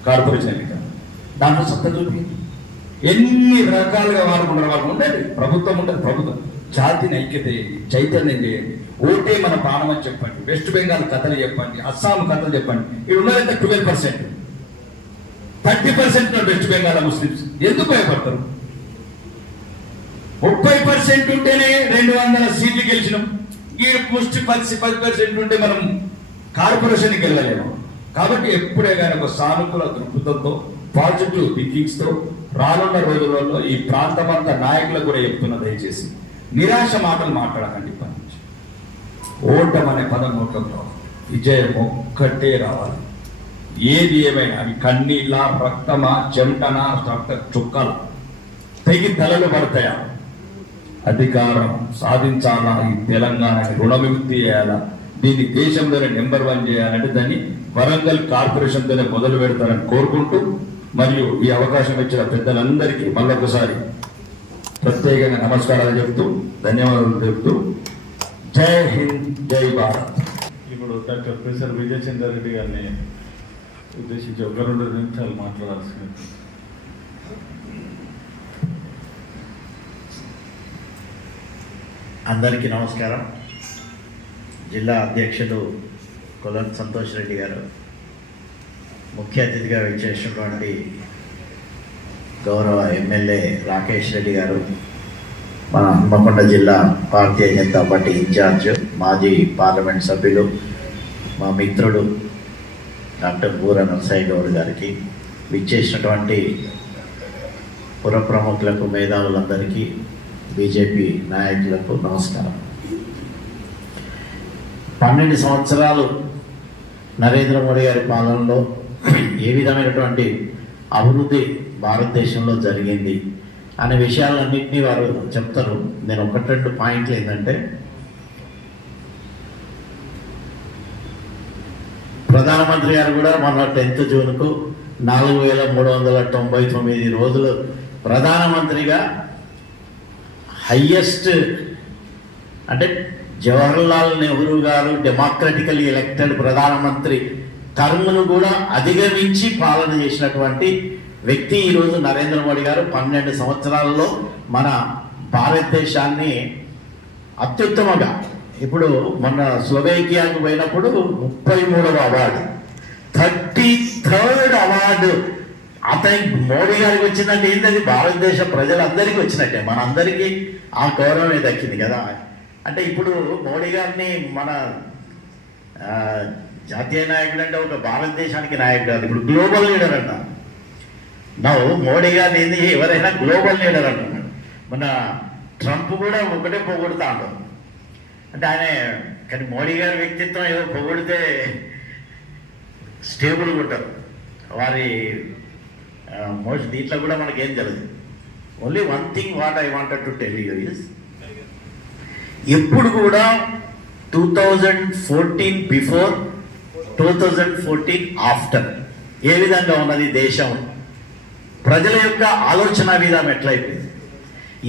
కార్పొరేషన్ ఎన్నికలు, దాంట్లో సత్తా చూపి ఎన్ని రకాలుగా వాడుకుంటారు. వాళ్ళు ఉండండి, ప్రభుత్వం ఉండదు, ప్రభుత్వం జాతిని ఐక్యత చేయండి, చైతన్యం చేయండి. ఓటే మన ప్రాణం అని చెప్పండి. వెస్ట్ బెంగాల్ కథలు చెప్పండి, అస్సాం కథలు చెప్పండి. ఇక్కడ ఉన్నదంటే 12%, 30% వెస్ట్ బెంగాల్ ముస్లిమ్స్. ఎందుకు భయపడతారు? 30% ఉంటేనే 200 సీట్లు గెలిచినాం. ఈ ముష్టి 10% ఉంటే మనం కార్పొరేషన్కి వెళ్ళలేము. కాబట్టి ఎప్పుడే కానీ ఒక సానుకూల దృక్పథంతో, పాజిటివ్ థింకింగ్స్ తో రానున్న రోజులలో ఈ ప్రాంతమంతా నాయకులకు కూడా చెప్తున్నా, దయచేసి నిరాశ మాటలు మాట్లాడకండి. ఇప్పటి నుంచి ఓటం అనే పదం నోట్లలో, విజయం ఒక్కటే రావాలి. ఏది ఏమైనా అవి కన్నీళ్ళ, రక్తమా, చెమటనా, రక్త చుక్కలు తెగి తలలు పడతాయా, అధికారం సాధించాలా, ఈ తెలంగాణకి రుణ విముక్తి చేయాలా, దీన్ని దేశంలోనే నెంబర్ 1 చేయాలంటే దాన్ని వరంగల్ కార్పొరేషన్తోనే మొదలు పెడతారని కోరుకుంటూ, మరియు ఈ అవకాశం ఇచ్చిన పెద్దలందరికీ మళ్ళొకసారి ప్రత్యేకంగా నమస్కారాలు చెప్తూ, ధన్యవాదాలు చెప్తూ, జై హింద్, జై భారత్. ఇప్పుడు డాక్టర్ ప్రొఫెసర్ విజయ చంద్ర రెడ్డి గారిని ఉద్దేశించి 1-2 నిమిషాలు మాట్లాడాల్సింది. అందరికీ నమస్కారం. జిల్లా అధ్యక్షులు కొలన్ సంతోష్ రెడ్డి గారు, ముఖ్య అతిథిగా విచ్చేసినటువంటి గౌరవ ఎమ్మెల్యే రాకేష్ రెడ్డి గారు, మన హన్మకొండ జిల్లా భారతీయ జనతా పార్టీ ఇన్ఛార్జ్, మాజీ పార్లమెంట్ సభ్యులు, మా మిత్రుడు డాక్టర్ బూర నరసయ్య గౌడ్ గారికి, విచ్చేసినటువంటి పుర ప్రముఖులకు, మేధావులందరికీ, బీజేపీ నాయకులకు నమస్కారం. 12 సంవత్సరాలు నరేంద్ర మోడీ గారి పాలనలో ఏ విధమైనటువంటి అభివృద్ధి భారతదేశంలో జరిగింది, అనే విషయాలన్నింటినీ వారు చెప్తారు. నేను ఒకటి రెండు పాయింట్లు ఏంటంటే, ప్రధానమంత్రి గారు కూడా మొన్న 10th జూన్కు 4399 రోజులు ప్రధానమంత్రిగా హయ్యెస్ట్, అంటే జవహర్లాల్ నెహ్రూ గారు డెమోక్రటికల్లీ ఎలక్టెడ్ ప్రధానమంత్రి టర్మ్ను కూడా అధిగమించి పాలన చేసినటువంటి వ్యక్తి ఈరోజు నరేంద్ర మోడీ గారు. 12 సంవత్సరాలలో మన భారతదేశాన్ని అత్యుత్తమంగా, ఇప్పుడు మొన్న స్లోవేకియాకు పోయినప్పుడు 33వ అవార్డు, 33rd అవార్డు అతనికి మోడీ గారికి వచ్చిందంటే ఏంటది? భారతదేశ ప్రజలందరికీ వచ్చినట్టే, మనందరికీ ఆ గౌరవమే దక్కింది కదా. అంటే ఇప్పుడు మోడీ గారిని మన జాతీయ నాయకుడు అంటే ఒక భారతదేశానికి నాయకుడు కాదు, ఇప్పుడు గ్లోబల్ లీడర్ అన్నా. మోడీ గారిని ఏంది, ఎవరైనా గ్లోబల్ లీడర్ అంటున్నాడు. మన ట్రంప్ కూడా ఒకటే పొగుడుతాడు. అంటే ఆయన, కానీ మోడీ గారి వ్యక్తిత్వం ఏదో పొగిడితే స్టేబుల్గా ఉంటారు వారి మోస్ట్. దీంట్లో కూడా మనకేం జరగదు. Only one thing what I wanted to tell you is, ఎప్పుడు కూడా 2014 బిఫోర్, 2014 ఆఫ్టర్ ఏ విధంగా ఉన్నది దేశం, ప్రజల యొక్క ఆలోచన విధానం ఎట్లయిపోయింది.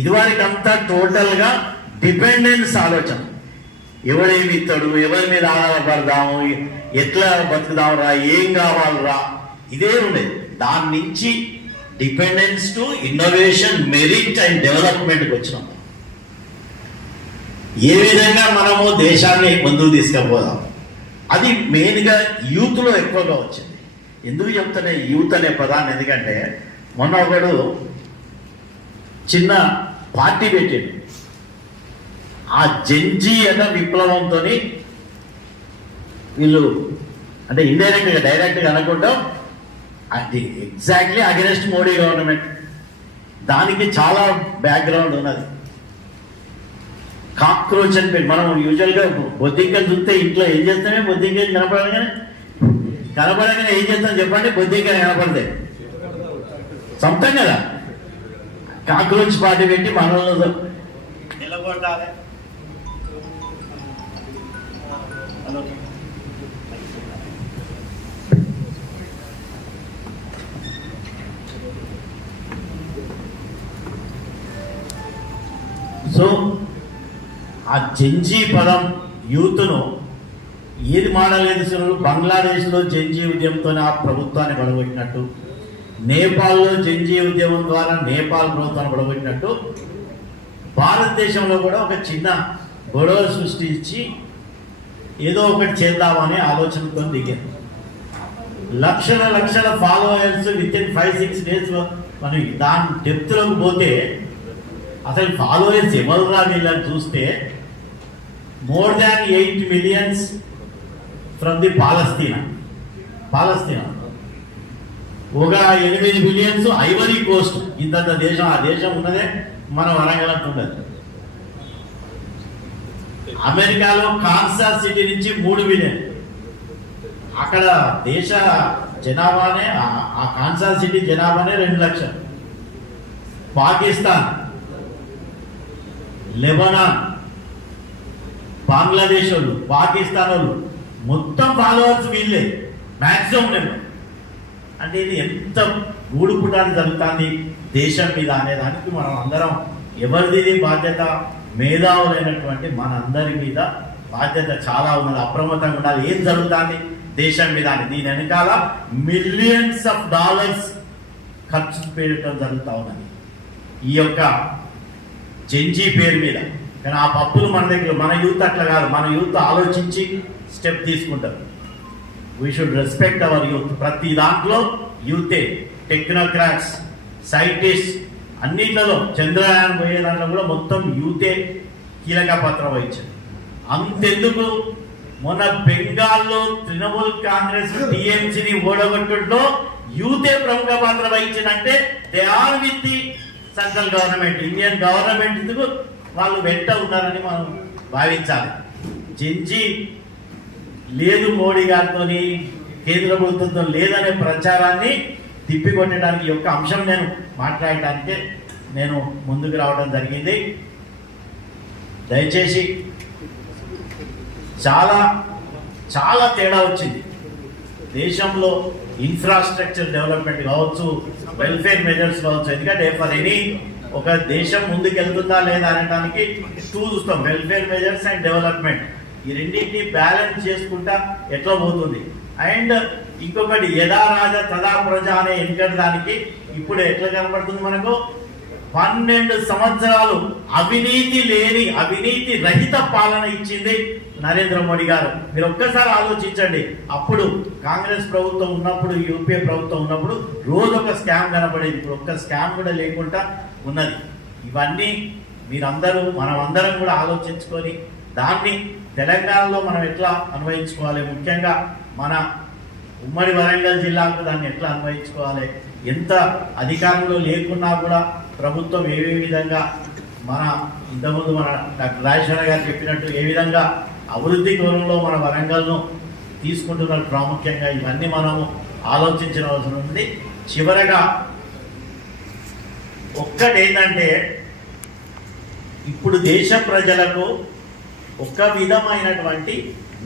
ఇదివరకు అంతా టోటల్గా డిపెండెన్స్ ఆలోచన, ఎవడేమి ఇస్తాడు, ఎవరి మీద ఆధారపడదాము, ఎట్లా బతుకుదాం రా, ఏం కావాలరా, ఇదే ఉండేది. దాని నుంచి dependence to innovation, merit and డెవలప్మెంట్కి వచ్చినాం. ఏ విధంగా మనము దేశాన్ని ముందుకు తీసుకుపోదాం, అది మెయిన్గా యూత్లో ఎక్కువగా వచ్చింది. ఎందుకు చెప్తానే యూత్ అనే పదాన్ని, ఎందుకంటే మొన్న ఒకడు చిన్న పార్టీ పెట్టాడు. ఆ జెన్జీ అన్న విప్లవంతో వీళ్ళు, అంటే ఇండైరెక్ట్గా డైరెక్ట్గా అనుకుంటాం, అది ఎగ్జాక్ట్లీ అగెన్స్ట్ మోడీ గవర్నమెంట్. దానికి చాలా బ్యాక్గ్రౌండ్ ఉన్నది. కాక్రోచ్ అని పెట్టి, మనం యూజువల్గా బొద్దింకలు చూస్తే ఇంట్లో ఏం చేస్తామే, బొద్దింకలు కనపడగానే ఏం చేస్తాం చెప్పండి, బొద్దింకలు కనపడతాయి, సొంతం కదా. కాక్రోచ్ పార్టీ పెట్టి మనలో నిలబడాలి. సో ఆ జెన్జీ పదం యూత్ను ఏది మాడలేదు. బంగ్లాదేశ్లో జెన్జీ ఉద్యమంతో ఆ ప్రభుత్వాన్ని పడగొట్టినట్టు, నేపాల్లో జెన్జీ ఉద్యమం ద్వారా నేపాల్ ప్రభుత్వాన్ని పడగొట్టినట్టు, భారతదేశంలో కూడా ఒక చిన్న గొడవ సృష్టించి ఏదో ఒకటి చేద్దామనే ఆలోచనతో దిగారు. లక్షల ఫాలోవర్స్ విత్-ఇన్ 5-6 days. మనం దాని డెప్త్లోకి పోతే అసలు ఫాలోవర్స్ ఎవరు వీళ్ళని చూస్తే more than 8 million from the పాలస్తీనా, ఒక 8 million ఐవరీ కోస్ట్. ఇంత దేశం, ఆ దేశం ఉన్నదే మన వరంగల్ అంటున్నది. అమెరికాలో కాన్సాస్ సిటీ నుంచి 3 మిలియన్, అక్కడ దేశ జనాభానే, ఆ కాన్సాస్ సిటీ జనాభానే 2 లక్షలు. పాకిస్తాన్, లెబనాన్, బంగ్లాదేశ్ వాళ్ళు, పాకిస్తాన్ వాళ్ళు మొత్తం ఫాలోవర్స్ వీళ్ళే మ్యాక్సిమం నెంబర్. అంటే ఇది ఎంత గూడుపుటాన్ని జరుగుతుంది దేశం మీద అనేదానికి మనం అందరం ఎవరిది బాధ్యత, మేధావులైనటువంటి మనందరి మీద బాధ్యత చాలా ఉన్నది. అప్రమత్తంగా ఉండాలి ఏం జరుగుతుంది దేశం మీద అని. దీని వెనకాల $millions ఖర్చు పెట్టడం జరుగుతూ ఉన్నది ఈ యొక్క జెన్జీ పేరు మీద. కానీ ఆ పప్పులు మన దగ్గర, మన యూత్ అట్లా కాదు. మన యూత్ ఆలోచించి స్టెప్ తీసుకుంటారు. We should respect hour youth. ప్రతి దాంట్లో యూతే, టెక్నోక్రాట్స్, సైంటిస్ట్, అన్నిట్లలో చంద్రయాన్ పోయే దాంట్లో కూడా మొత్తం యూతే కీలక పాత్ర వహించారు. అంతెందుకు, మొన్న బెంగాల్లో తృణమూల్ కాంగ్రెస్ టీఎంసీని ఓడగొట్టులో యూతే ప్రముఖ పాత్ర వహించిందంటే they are with the central government, Indian government. ఎందుకు వాళ్ళు వెంట ఉన్నారని మనం భావించాలి. జెన్జీ లేదు మోడీ గారితో, కేంద్ర ప్రభుత్వంతో లేదనే ప్రచారాన్ని తిప్పికొట్టడానికి యొక్క అంశం నేను మాట్లాడటానికి నేను ముందుకు రావడం జరిగింది. దయచేసి చాలా చాలా తేడా వచ్చింది దేశంలో. ఇన్ఫ్రాస్ట్రక్చర్ డెవలప్మెంట్ కావచ్చు, వెల్ఫేర్ మెజర్స్ కావచ్చు. ఎందుకంటే ఫర్ ఎనీ ఒక దేశం ముందుకెళ్తుందా లేదా అనడానికి చూస్తాం. వెల్ఫేర్ మెజర్స్ అండ్ డెవలప్మెంట్ ఈ రెండింటిని బ్యాలెన్స్ చేసుకుంటా ఎట్లా పోతుంది. అండ్ ఇంకొకటి యథా రాజ తదా ప్రజ అనే ఎన్నికటి దానికి ఇప్పుడు ఎట్లా కనబడుతుంది మనకు, 12 సంవత్సరాలు అవినీతి లేని అవినీతి రహిత పాలన ఇచ్చింది నరేంద్ర మోడీ గారు. మీరు ఒక్కసారి ఆలోచించండి. అప్పుడు కాంగ్రెస్ ప్రభుత్వం ఉన్నప్పుడు, యూపీఏ ప్రభుత్వం ఉన్నప్పుడు రోజు ఒక స్కామ్ కనబడేది. ఇప్పుడు ఒక్క స్కామ్ కూడా లేకుండా ఉన్నది. ఇవన్నీ మీరందరూ మనమందరం కూడా ఆలోచించుకొని దాన్ని తెలంగాణలో మనం ఎట్లా అన్వయించుకోవాలి, ముఖ్యంగా మన ఉమ్మడి వరంగల్ జిల్లాకు దాన్ని ఎట్లా అన్వయించుకోవాలి, ఎంత అధికారంలో లేకున్నా కూడా ప్రభుత్వం ఏ విధంగా మన ఇంతకుముందు మన డాక్టర్ రాజేశ్వర గారు చెప్పినట్టు ఏ విధంగా అభివృద్ధి కోణంలో మన వరంగల్ను తీసుకుంటున్న ప్రాముఖ్యంగా ఇవన్నీ మనము ఆలోచించిన అవసరం ఉంది. చివరగా ఒక్కటేంటంటే ఇప్పుడు దేశ ప్రజలకు ఒక విధమైనటువంటి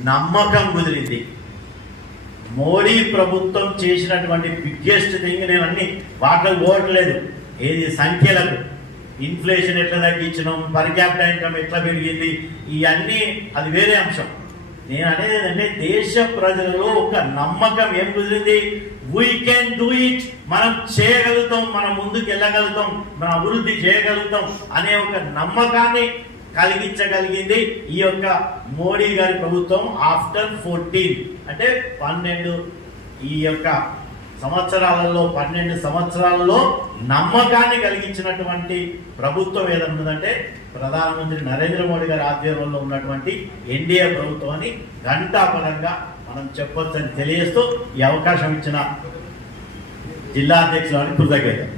నమ్మకం కుదిరింది. మోడీ ప్రభుత్వం చేసినటువంటి బిగ్గెస్ట్ థింగ్, నేను అన్ని వాటికి పోవట్లేదు, ఏది సంఖ్యలకు ఇన్ఫ్లేషన్ ఎట్లా తగ్గించడం, పర్ క్యాపిటల్ ఇన్కమ్ ఎట్లా పెరిగింది, ఇవన్నీ అది వేరే అంశం. నేను అనేది ఏంటంటే దేశ ప్రజలలో ఒక నమ్మకం ఏం కుదిరింది, వీ కెన్ డూ ఇట్, మనం చేయగలుగుతాం, మనం ముందుకు వెళ్ళగలుగుతాం, మనం అభివృద్ధి చేయగలుగుతాం అనే ఒక నమ్మకాన్ని కలిగించగలిగింది ఈ యొక్క మోడీ గారి ప్రభుత్వం. ఆఫ్టర్ 14 అంటే 12 ఈ యొక్క సంవత్సరాలలో 12 సంవత్సరాలలో నమ్మకాన్ని కలిగించినటువంటి ప్రభుత్వం ఏదన్నదంటే ప్రధానమంత్రి నరేంద్ర మోడీ గారి ఆధ్వర్యంలో ఉన్నటువంటి ఎన్డీఏ ప్రభుత్వం అని ఘంటాపరంగా మనం చెప్పొచ్చని తెలియజేస్తూ ఈ అవకాశం ఇచ్చిన జిల్లా అధ్యక్షులు కృతజ్ఞతలు.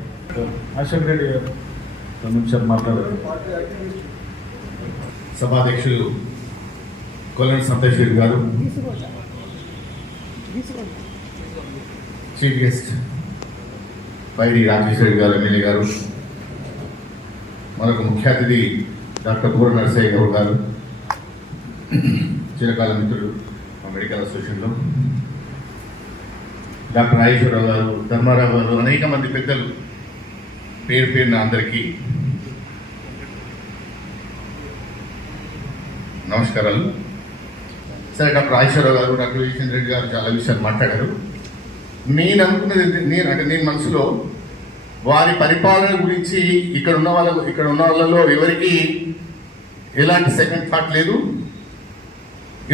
అశోక్ రెడ్డి గారు 2 నిమిషాలు మాట్లాడారు. సభాధ్యక్షులు కొల్లని సంతోష్ రెడ్డి గారు, చీఫ్ గెస్ట్ పైడి రాజేశ్వర రెడ్డి గారు ఎమ్మెల్యే గారు, మరొక ముఖ్య అతిథి డాక్టర్ పూర నరసయ్య గౌడ్ గారు, చిరకాల మిత్రుడు మా మెడికల్ అసోసియేషన్లో డాక్టర్ రాజేశ్వరరావు గారు, ధర్మారావు గారు, అనేక మంది పెద్దలు, పేరు పేరున అందరికీ నమస్కారాలు. సరే, డాక్టర్ రాజేశ్వరరావు గారు, డాక్టర్ విజయచంద్ర రెడ్డి గారు చాలా విషయాలు మాట్లాడారు. నేను అనుకున్నది, నేను మనసులో వారి పరిపాలన గురించి ఇక్కడ ఉన్న వాళ్ళలో ఎవరికి ఎలాంటి సెకండ్ థాట్ లేదు,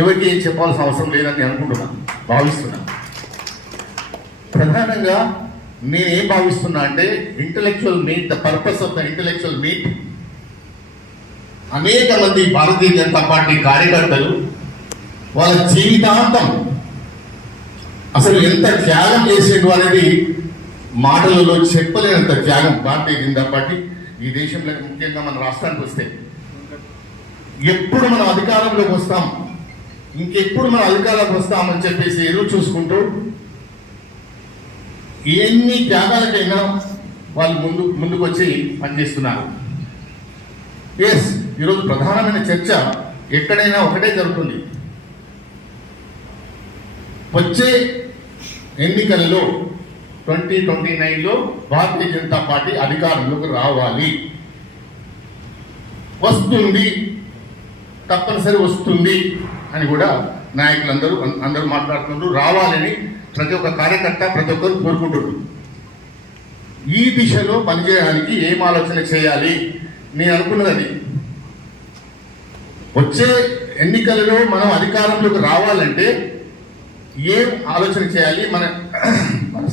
ఎవరికి ఏం చెప్పాల్సిన అవసరం లేదని అనుకుంటున్నాను, భావిస్తున్నాను. ప్రధానంగా నేనేం భావిస్తున్నా అంటే intellectual meet, the purpose of the intellectual meet, అనేక మంది భారతీయ జనతా పార్టీ కార్యకర్తలు వాళ్ళ జీవితాంతం అసలు ఎంత త్యాగం చేసేటు అనేది మాటలలో చెప్పలేనంత త్యాగం భారతీయ జనతా పార్టీ ఈ దేశంలో, ముఖ్యంగా మన రాష్ట్రానికి వస్తే. ఎప్పుడు మనం అధికారంలోకి వస్తాం, ఇంకెప్పుడు మనం అధికారంలోకి వస్తామని చెప్పేసి ఎదురు చూసుకుంటూ ఎన్ని త్యాగాలకైనా వాళ్ళు ముందుకు వచ్చి పనిచేస్తున్నారు. ఎస్, ఈరోజు ప్రధానమైన చర్చ ఎక్కడైనా ఒకటే జరుగుతుంది. వచ్చే ఎన్నికలలో 2029లో భారతీయ జనతా పార్టీ అధికారంలోకి రావాలి, వస్తుంది, తప్పనిసరి వస్తుంది అని కూడా అందరూ మాట్లాడుతున్నారు. రావాలని ప్రతి ఒక్క కార్యకర్త, ప్రతి ఒక్కరు కోరుకుంటున్నారు. ఈ దిశలో పనిచేయడానికి ఏం ఆలోచన చేయాలి, నేను అనుకున్నది వచ్చే ఎన్నికలలో మనం అధికారంలోకి రావాలంటే ఏం ఆలోచన చేయాలి, మన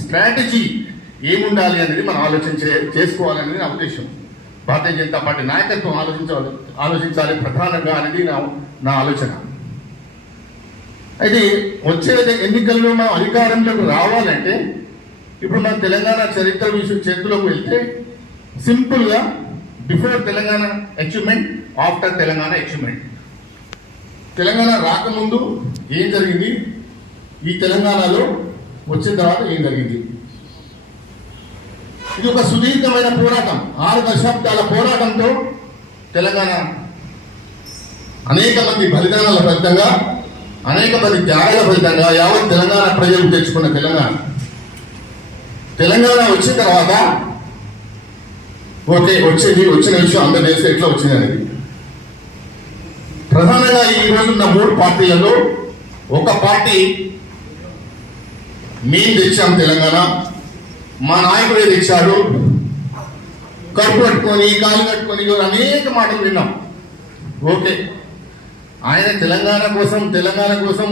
స్ట్రాటజీ ఏముండాలి అనేది మనం చేసుకోవాలనేది నా ఉద్దేశం. భారతీయ జనతా పార్టీ నాయకత్వం ఆలోచించాలి ప్రధానంగా అనేది నా ఆలోచన. అయితే వచ్చే ఎన్నికల్లో మనం అధికారంలోకి రావాలంటే ఇప్పుడు మన తెలంగాణ చరిత్రలోకి వెళ్తే సింపుల్గా before Telangana achievement, after Telangana achievement. Telangana రాకముందు ఏం జరిగింది, ఈ తెలంగాణలో వచ్చిన తర్వాత ఏం జరిగింది. ఇది ఒక సుదీర్ఘమైన పోరాటం, 6 దశాబ్దాల పోరాటంతో తెలంగాణ అనేక మంది బలిదానాల ఫలితంగా, అనేక మంది త్యాగాల ఫలితంగా యావత్ తెలంగాణ ప్రజలు తెచ్చుకున్న తెలంగాణ వచ్చిన తర్వాత ఓకే వచ్చిన విషయం అందరూ తెలిసి ఎట్లా వచ్చింది అనేది. ప్రధానంగా ఈ రోజున్న 3 పార్టీలలో ఒక పార్టీ మేము తెచ్చాం తెలంగాణ, మా నాయకుడే తెచ్చాడు, కడుపు కట్టుకొని కాలు కట్టుకొని అనేక మాటలు విన్నాం. ఓకే, ఆయన తెలంగాణ కోసం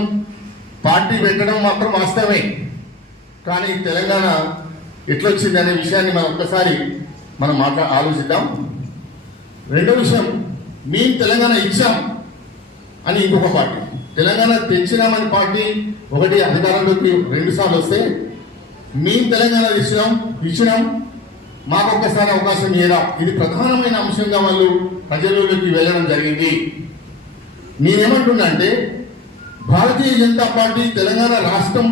పార్టీ పెట్టడం మాత్రం వాస్తవమే. కానీ తెలంగాణ ఎట్లొచ్చింది అనే విషయాన్ని మనం ఒక్కసారి ఆలోచిద్దాం. రెండో విషయం, మేము తెలంగాణ ఇచ్చాం అని ఇంకొక పార్టీ, తెలంగాణ తెచ్చినామని పార్టీ ఒకటి అధికారంలోకి 2 సార్లు వస్తే, మేము తెలంగాణ ఇచ్చినాం మాకొక్కసారి అవకాశం ఇయ్యరా, ఇది ప్రధానమైన అంశంగా వాళ్ళు ప్రజల్లోకి వెళ్ళడం జరిగింది. నేనేమంటున్నా అంటే, భారతీయ జనతా పార్టీ తెలంగాణ రాష్ట్రం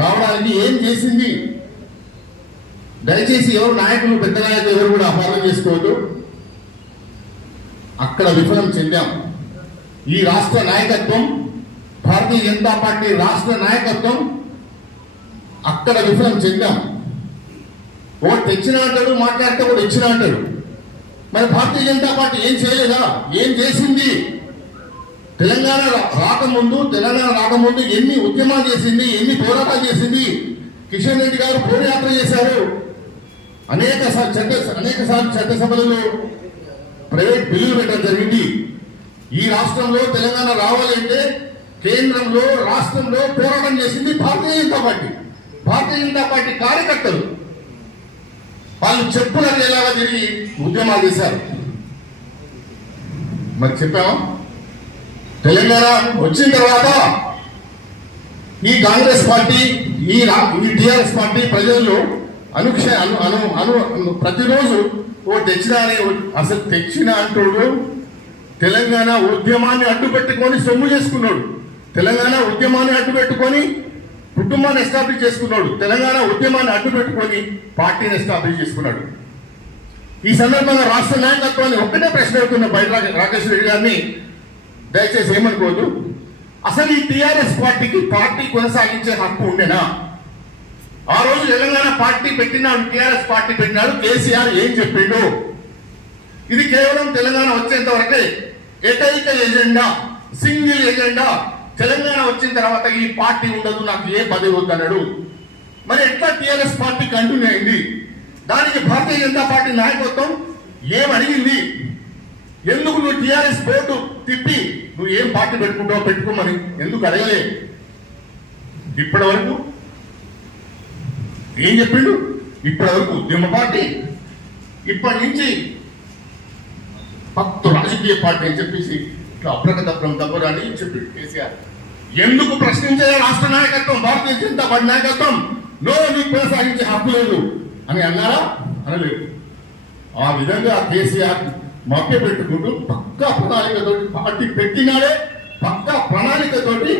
రావడానికి ఏం చేసింది? దయచేసి ఎవరు నాయకులు, పెద్ద నాయకులు ఎవరు కూడా అపార్థం చేసుకోవద్దు. అక్కడ విఫలం చెందాం. ఈ రాష్ట్ర నాయకత్వం, భారతీయ జనతా పార్టీ రాష్ట్ర నాయకత్వం అక్కడ విఫలం చెందాం. ఒకటి తెచ్చిన అంటాడు, మాట్లాడితే కూడా ఇచ్చిన అంటాడు. మరి భారతీయ జనతా పార్టీ ఏం చేయలేదా? ఏం చేసింది? తెలంగాణ రాకముందు ఎన్ని ఉద్యమాలు చేసింది, ఎన్ని పోరాటాలు చేసింది. కిషన్ రెడ్డి గారు పోరాయాత్ర చేశారు, అనేక సార్లు చట్టసభలలో ప్రైవేట్ బిల్లులు పెట్టడం జరిగింది. ఈ రాష్ట్రంలో తెలంగాణ రావాలంటే కేంద్రంలో, రాష్ట్రంలో పోరాటం చేసింది భారతీయ జనతా పార్టీ కార్యకర్తలు. వాళ్ళు చెప్పులు అదేలాగా తిరిగి ఉద్యమాలు చేశారు. మరి చెప్పామా? తెలంగాణ వచ్చిన తర్వాత ఈ కాంగ్రెస్ పార్టీ, ఈ టిఆర్ఎస్ పార్టీ ప్రజల్లో ప్రతిరోజు తెచ్చినా అని, అసలు తెచ్చిన అంటూ తెలంగాణ ఉద్యమాన్ని అడ్డుపెట్టుకొని సొమ్ము చేసుకున్నాడు. తెలంగాణ ఉద్యమాన్ని అడ్డుపెట్టుకొని కుటుంబాన్ని ఎస్టాబ్లిష్ చేసుకున్నాడు. తెలంగాణ ఉద్యమాన్ని అడ్డుపెట్టుకొని పార్టీని ఎస్టాబ్లిష్ చేసుకున్నాడు. ఈ సందర్భంగా రాష్ట్ర నాయకత్వాన్ని ఒక్కటే ప్రశ్న అడుగుతున్న బయట రాకేష్ రెడ్డి గారిని, దయచేసి ఏమనుకోవద్దు, అసలు ఈ టిఆర్ఎస్ పార్టీ కొనసాగించే హక్కు ఉండేనా? ఆ రోజు తెలంగాణ పార్టీ పెట్టినాడు, టిఆర్ఎస్ పార్టీ పెట్టినాడు, కేసీఆర్ ఏం చెప్పిండు? ఇది కేవలం తెలంగాణ వచ్చేంత వరకే ఏకైక ఎజెండా, సింగిల్ ఎజెండా. తెలంగాణ వచ్చిన తర్వాత ఈ పార్టీ ఉండదు, నాకు ఏ పదవి వద్దన్నాడు. మరి ఎట్లా టిఆర్ఎస్ పార్టీ కంటిన్యూ అయింది? దానికి భారతీయ జనతా పార్టీ నాయకత్వం ఏమడిగింది? ఎందుకు నువ్వు టిఆర్ఎస్ బోర్డు తిప్పి నువ్వు ఏం పార్టీ పెట్టుకోమని ఎందుకు అడగలే? ఇప్పటి వరకు ఏం చెప్పిండు? ఇప్పటి వరకు ఉద్యమ పార్టీ, ఇప్పటి నుంచి భక్తు రాజకీయ పార్టీ అని చెప్పేసి ఇట్లా అప్రకదప్రం దబ్బరాని చెప్పి కేసీఆర్. ఎందుకు ప్రశ్నించే రాష్ట్ర నాయకత్వం, భారతీయ జనతా పార్టీ నాయకత్వం నీకు కొనసాగించే హక్కు లేదు అని అన్నారా? అనలేదు. ఆ విధంగా కేసీఆర్ మభ్య పెట్టుకుంటూ పక్కా ప్రణాళికతోటి పార్టీ పెట్టినాడే, పక్కా ప్రణాళికతోటి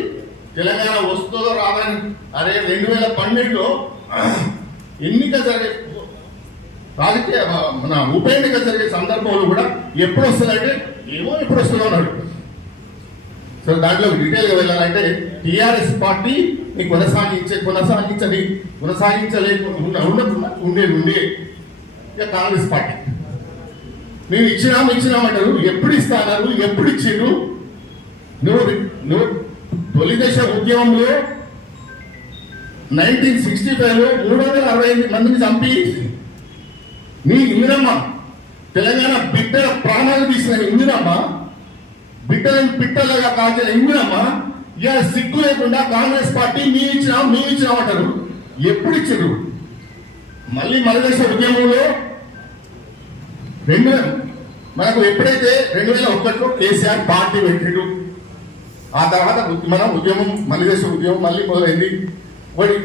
తెలంగాణ వస్తుందో రాదని. అరే 2012లో ఎన్నిక జరిగే రాజకీయ మన ఉప ఎన్నిక జరిగే సందర్భంలో కూడా ఎప్పుడు వస్తుందంటే ఎప్పుడు వస్తుందో అన్నాడు. సో దాంట్లో డీటెయిల్గా వెళ్ళాలంటే టిఆర్ఎస్ పార్టీ కొనసాగించలేకుండా ఉండే ఇక కాంగ్రెస్ పార్టీ మేము ఇచ్చినామంటారు. ఎప్పుడు ఇస్తాన్నారు? ఎప్పుడు ఇచ్చిండ్రు? నువ్వు తొలి దశ ఉద్యమంలో 1965లో 368 మందిని చంపి నీ ఇందిరమ్మ, తెలంగాణ బిడ్డల ప్రాణాలు తీసిన ఇందిరమ్మ, బిడ్డలను పిట్టలుగా కాల్చిన ఇందిరమ్మ, ఇవాళ సిగ్గు లేకుండా కాంగ్రెస్ పార్టీ మేమిచ్చినామంటారు. ఎప్పుడు ఇచ్చారు? మళ్ళీ మన దశ ఉద్యమంలో మనకు ఎప్పుడైతే 2001లో కేసీఆర్ పార్టీ పెట్టిండు, ఆ తర్వాత మనం ఉద్యమం మళ్ళీ దేశ ఉద్యమం మళ్ళీ మొదలైంది. ఒకటి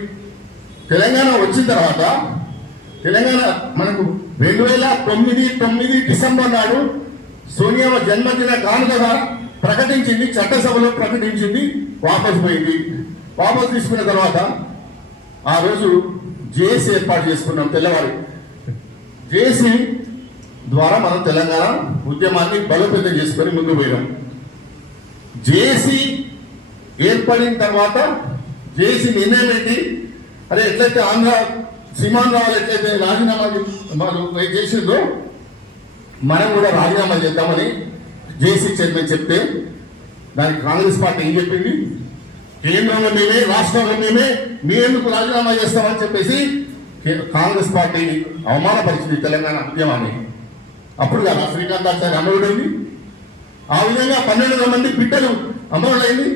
తెలంగాణ వచ్చిన తర్వాత తెలంగాణ మనకు 2009 డిసెంబర్ నాడు సోనియా జన్మదిన కానుకగా ప్రకటించింది, చట్టసభలో ప్రకటించింది, వాపసు పోయింది. వాపసు తీసుకున్న తర్వాత ఆ రోజు జేఏసీ ఏర్పాటు చేసుకున్నాం. తెల్లవారి జేసీ ద్వారా మనం తెలంగాణ ఉద్యమాన్ని బలోపేతం చేసుకొని ముందుకు పోయినాం. జేసీ ఏర్పడిన తర్వాత జేసీ నిర్ణయం ఏంటి? అరే ఎట్లయితే ఆంధ్ర సీమాంధ్రాలు ఎట్లయితే రాజీనామా చేసిందో మనం కూడా రాజీనామా చేద్దామని జేసీ చైర్మన్ చెప్తే దానికి కాంగ్రెస్ పార్టీ ఏం చెప్పింది? కేంద్రంలో మేమే, రాష్ట్రంలో మేమే, మేమెందుకు రాజీనామా చేస్తామని చెప్పేసి కాంగ్రెస్ పార్టీ అవమానపరిచింది తెలంగాణ ఉద్యమాన్ని. అప్పుడు కదా శ్రీకాంతాచార్య అమరుడైంది. ఆ విధంగా 12 మంది బిడ్డలు అమరుడైంది.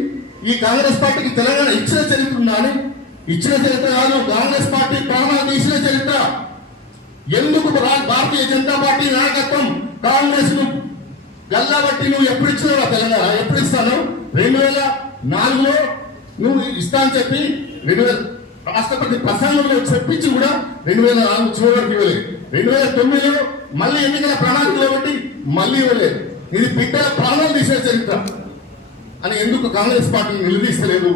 ఈ కాంగ్రెస్ పార్టీకి తెలంగాణ ఇచ్చిన చరిత్ర ఉందని, ఇచ్చిన చరిత్ర కాదు, కాంగ్రెస్ పార్టీ ప్రాణాలు తీసిన చరిత్ర. ఎందుకు భారతీయ జనతా పార్టీ నాయకత్వం కాంగ్రెస్ ను గల్లబట్టి నువ్వు ఎప్పుడు ఇచ్చినావు తెలంగాణ? ఎప్పుడు ఇస్తాను? 2004లో నువ్వు ఇస్తా అని చెప్పి 2000 రాష్ట్రపతి ప్రసంగంలో చెప్పించి కూడా 2004 చివరి వరకు ఇవ్వలేదు. 2009లో మళ్ళీ ఎన్నికల ప్రణాళికలో బట్టి మళ్ళీ ఇవ్వలేదు. ఇది బిడ్డల ప్రాణాలు తీసే చరిత్ర అని ఎందుకు కాంగ్రెస్ పార్టీని నిలదీస్తలేదు?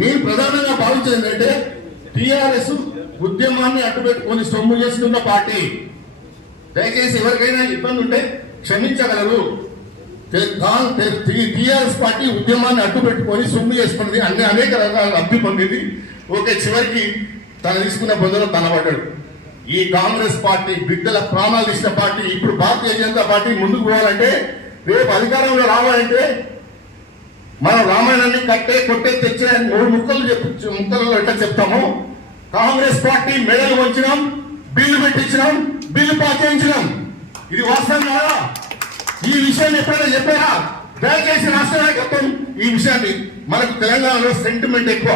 నేను ప్రధానంగా భావించేది ఏంటంటే టిఆర్ఎస్ ఉద్యమాన్ని అడ్డుపెట్టుకొని సొమ్ము చేసుకున్న పార్టీ. దయచేసి ఎవరికైనా ఇబ్బంది ఉంటే క్షమించగలరు. టిఆర్ఎస్ పార్టీ ఉద్యమాన్ని అడ్డుపెట్టుకొని సొమ్ము చేసుకున్నది, అనేక రకాల లబ్ధి పొందింది. ఓకే, చివరికి తను తీసుకున్న బదులు తనబడ్డాడు. ఈ కాంగ్రెస్ పార్టీ బిడ్డల ప్రాణాలు తీసిన పార్టీ. ఇప్పుడు భారతీయ జనతా పార్టీ ముందుకు పోవాలంటే, రేపు అధికారంలో రావాలంటే మనం రామాయణాన్ని కట్టే కొట్టే తెచ్చే 3 ముక్కలలో ఎట్లా చెప్తాము? కాంగ్రెస్ పార్టీ మెడలు వంచినాం, బిల్లు పెట్టించినాం, బిల్లు పాస్ చేయించినాం. ఇది వాస్తవం కాదా? ఈ విషయాన్ని ఎప్పుడైనా చెప్పారా? దయచేసి రాష్ట్ర నాయకత్వం ఈ విషయాన్ని, మనకు తెలంగాణలో సెంటిమెంట్ ఎక్కువ.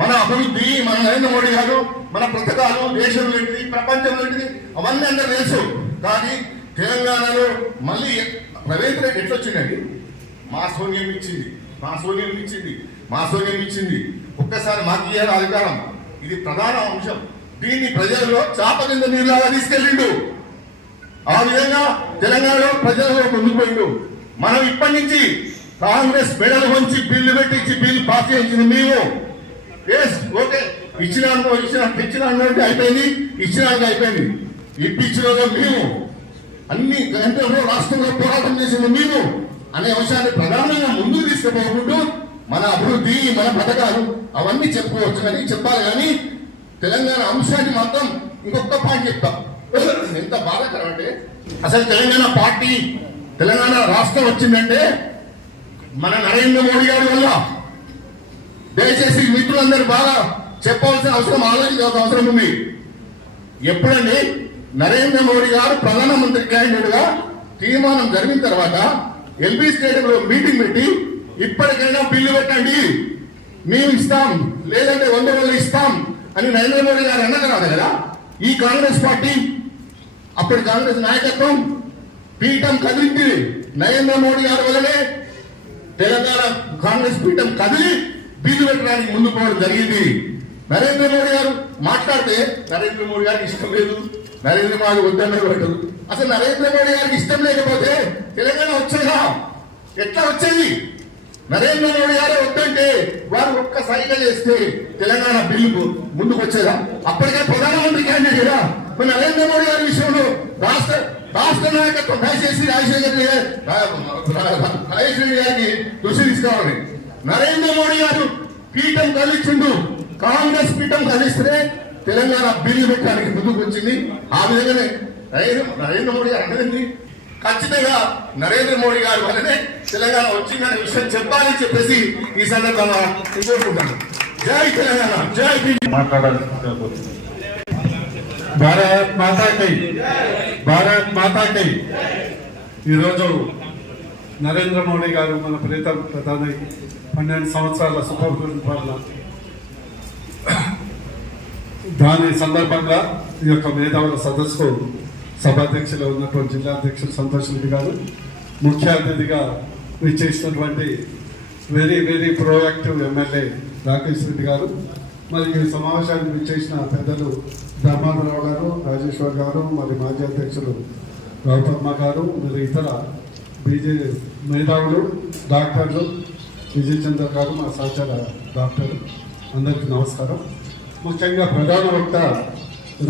మన అభివృద్ధి, మన నరేంద్ర మోడీ గారు, మన పథకాలు దేశంలో ఏంటిది, ప్రపంచంలో ఏంటిది, అవన్నీ అందరూ తెలుసు. కానీ తెలంగాణలో మళ్ళీ రవీంద్ర రెడ్డి ఎట్లా వచ్చిందండి? మా సోనియం ఇచ్చింది, మా సోనియం ఇచ్చింది, మా సోనియం ఇచ్చింది. ఒక్కసారి మాకు ఇయ్యాలి అధికారం. ఇది ప్రధాన అంశం. దీన్ని ప్రజల్లో చాప కింద నీరులాగా తీసుకెళ్ళిండు. ఆ విధంగా తెలంగాణలో ప్రజలలో ముందుకుపోయిండు. మనం ఇప్పటి నుంచి కాంగ్రెస్ మెడలు వంచి బిల్లు పెట్టించి బిల్లు పాస్ చేయించింది మేము. ఓకే, తెచ్చినాక అయిపోయింది, ఇచ్చినాక అయిపోయింది. ఇప్పించిన మేము అన్ని గంటల్లో రాష్ట్రంలో పోరాటం చేసింది మేము అనే అంశాన్ని ప్రధానంగా ముందుకు తీసుకుపోకుండా మన అభివృద్ధి, మన పథకాలు అవన్నీ చెప్పుకోవచ్చు. కానీ చెప్పాలి కానీ తెలంగాణ అంశాన్ని మాత్రం ఇంకొక పాయింట్ చెప్తాం. ఎంత బాధాకరం అంటే, అసలు తెలంగాణ పార్టీ, తెలంగాణ రాష్ట్రం వచ్చిందంటే మన నరేంద్ర మోడీ గారి వల్ల. దయచేసి మిత్రులందరూ బాగా చెప్పవలసిన అవసరం, ఆలోచించాల్సిన అవసరం ఉంది. ఎప్పుడండి నరేంద్ర మోడీ గారు ప్రధానమంత్రి క్యాండిడేట్ గా తీర్మానం జరిగిన తర్వాత ఎల్బీ స్టేడియంలో మీటింగ్ పెట్టి ఇప్పటికైనా బిల్లు పెట్టండి, మేము ఇస్తాం, లేదంటే 100 రోజులు ఇస్తాం అని నరేంద్ర మోడీ గారు అన్నది కదా. ఈ కాంగ్రెస్ పార్టీ, అప్పటి కాంగ్రెస్ నాయకత్వం పీఠం కదిలింది. నరేంద్ర మోడీ గారి వల్లనే తెలంగాణ కాంగ్రెస్ పీఠం కదిలి బిల్లు పెట్టడానికి ముందుకు పోవడం జరిగింది. నరేంద్ర మోడీ గారు మాట్లాడితే నరేంద్ర మోడీ గారికి ఇష్టం లేదు, నరేంద్ర మోడీ వద్దనే పెట్టదు. అసలు నరేంద్ర మోడీ గారికి ఇష్టం లేకపోతే తెలంగాణ వచ్చేదా? ఎట్లా వచ్చేది? నరేంద్ర మోడీ గారే వద్దంటే వారు ఒక్క సైకిల్ చేస్తే తెలంగాణ బిల్లు ముందుకు వచ్చేదా? అప్పటికే ప్రధానమంత్రి క్యాండిడేట్ కదా. నరేంద్ర మోడీ గారి విషయంలో రాష్ట్ర నాయకత్వం దయచేసి రాజశేఖర్ రెడ్డి గారికి దృష్టి తీసుకోవాలి. నరేంద్ర మోడీ గారు పీఠం కదిలించిండు, కాంగ్రెస్ పీఠం కదిలిస్తే తెలంగాణ బిల్లు పెట్టడానికి ముందుకు వచ్చింది. ఆ విధంగానే నరేంద్ర మోడీ గారు అంటే ఖచ్చితంగా నరేంద్ర మోడీ గారి వల్లనే తెలంగాణ వచ్చిందనే విషయం చెప్పాలని చెప్పేసి ఈ సందర్భంగా కోరుకుంటాను. జై తెలంగాణ, జై మాట్లాడాల్సిందిగా భారత్ మాతా కై, భారత్ మాతా కై. ఈరోజు నరేంద్ర మోడీ గారు మన ప్రీతం ప్రధాని 12 సంవత్సరాల సుపరిపాలన, దాని సందర్భంగా ఈ యొక్క మేధావుల సదస్సుకు సభాధ్యక్షులు ఉన్నటువంటి జిల్లా అధ్యక్షులు సంతోష్ రెడ్డి గారు, ముఖ్య అతిథిగా విచ్చేసినటువంటి very very proactive MLA Rakesh Reddy గారు, మరియు ఈ సమావేశానికి విచ్చేసిన పెద్దలు ధర్మాధరరావు గారు, రాజేశ్వర్ గారు, మరి మాజీ అధ్యక్షులు గౌతమ్మ గారు, మరి ఇతర బీజే మేధావులు, డాక్టర్లు, విజయ్ చంద్ర గారు, మా సహచర డాక్టర్, అందరికీ నమస్కారం. ముఖ్యంగా ప్రధాన వక్త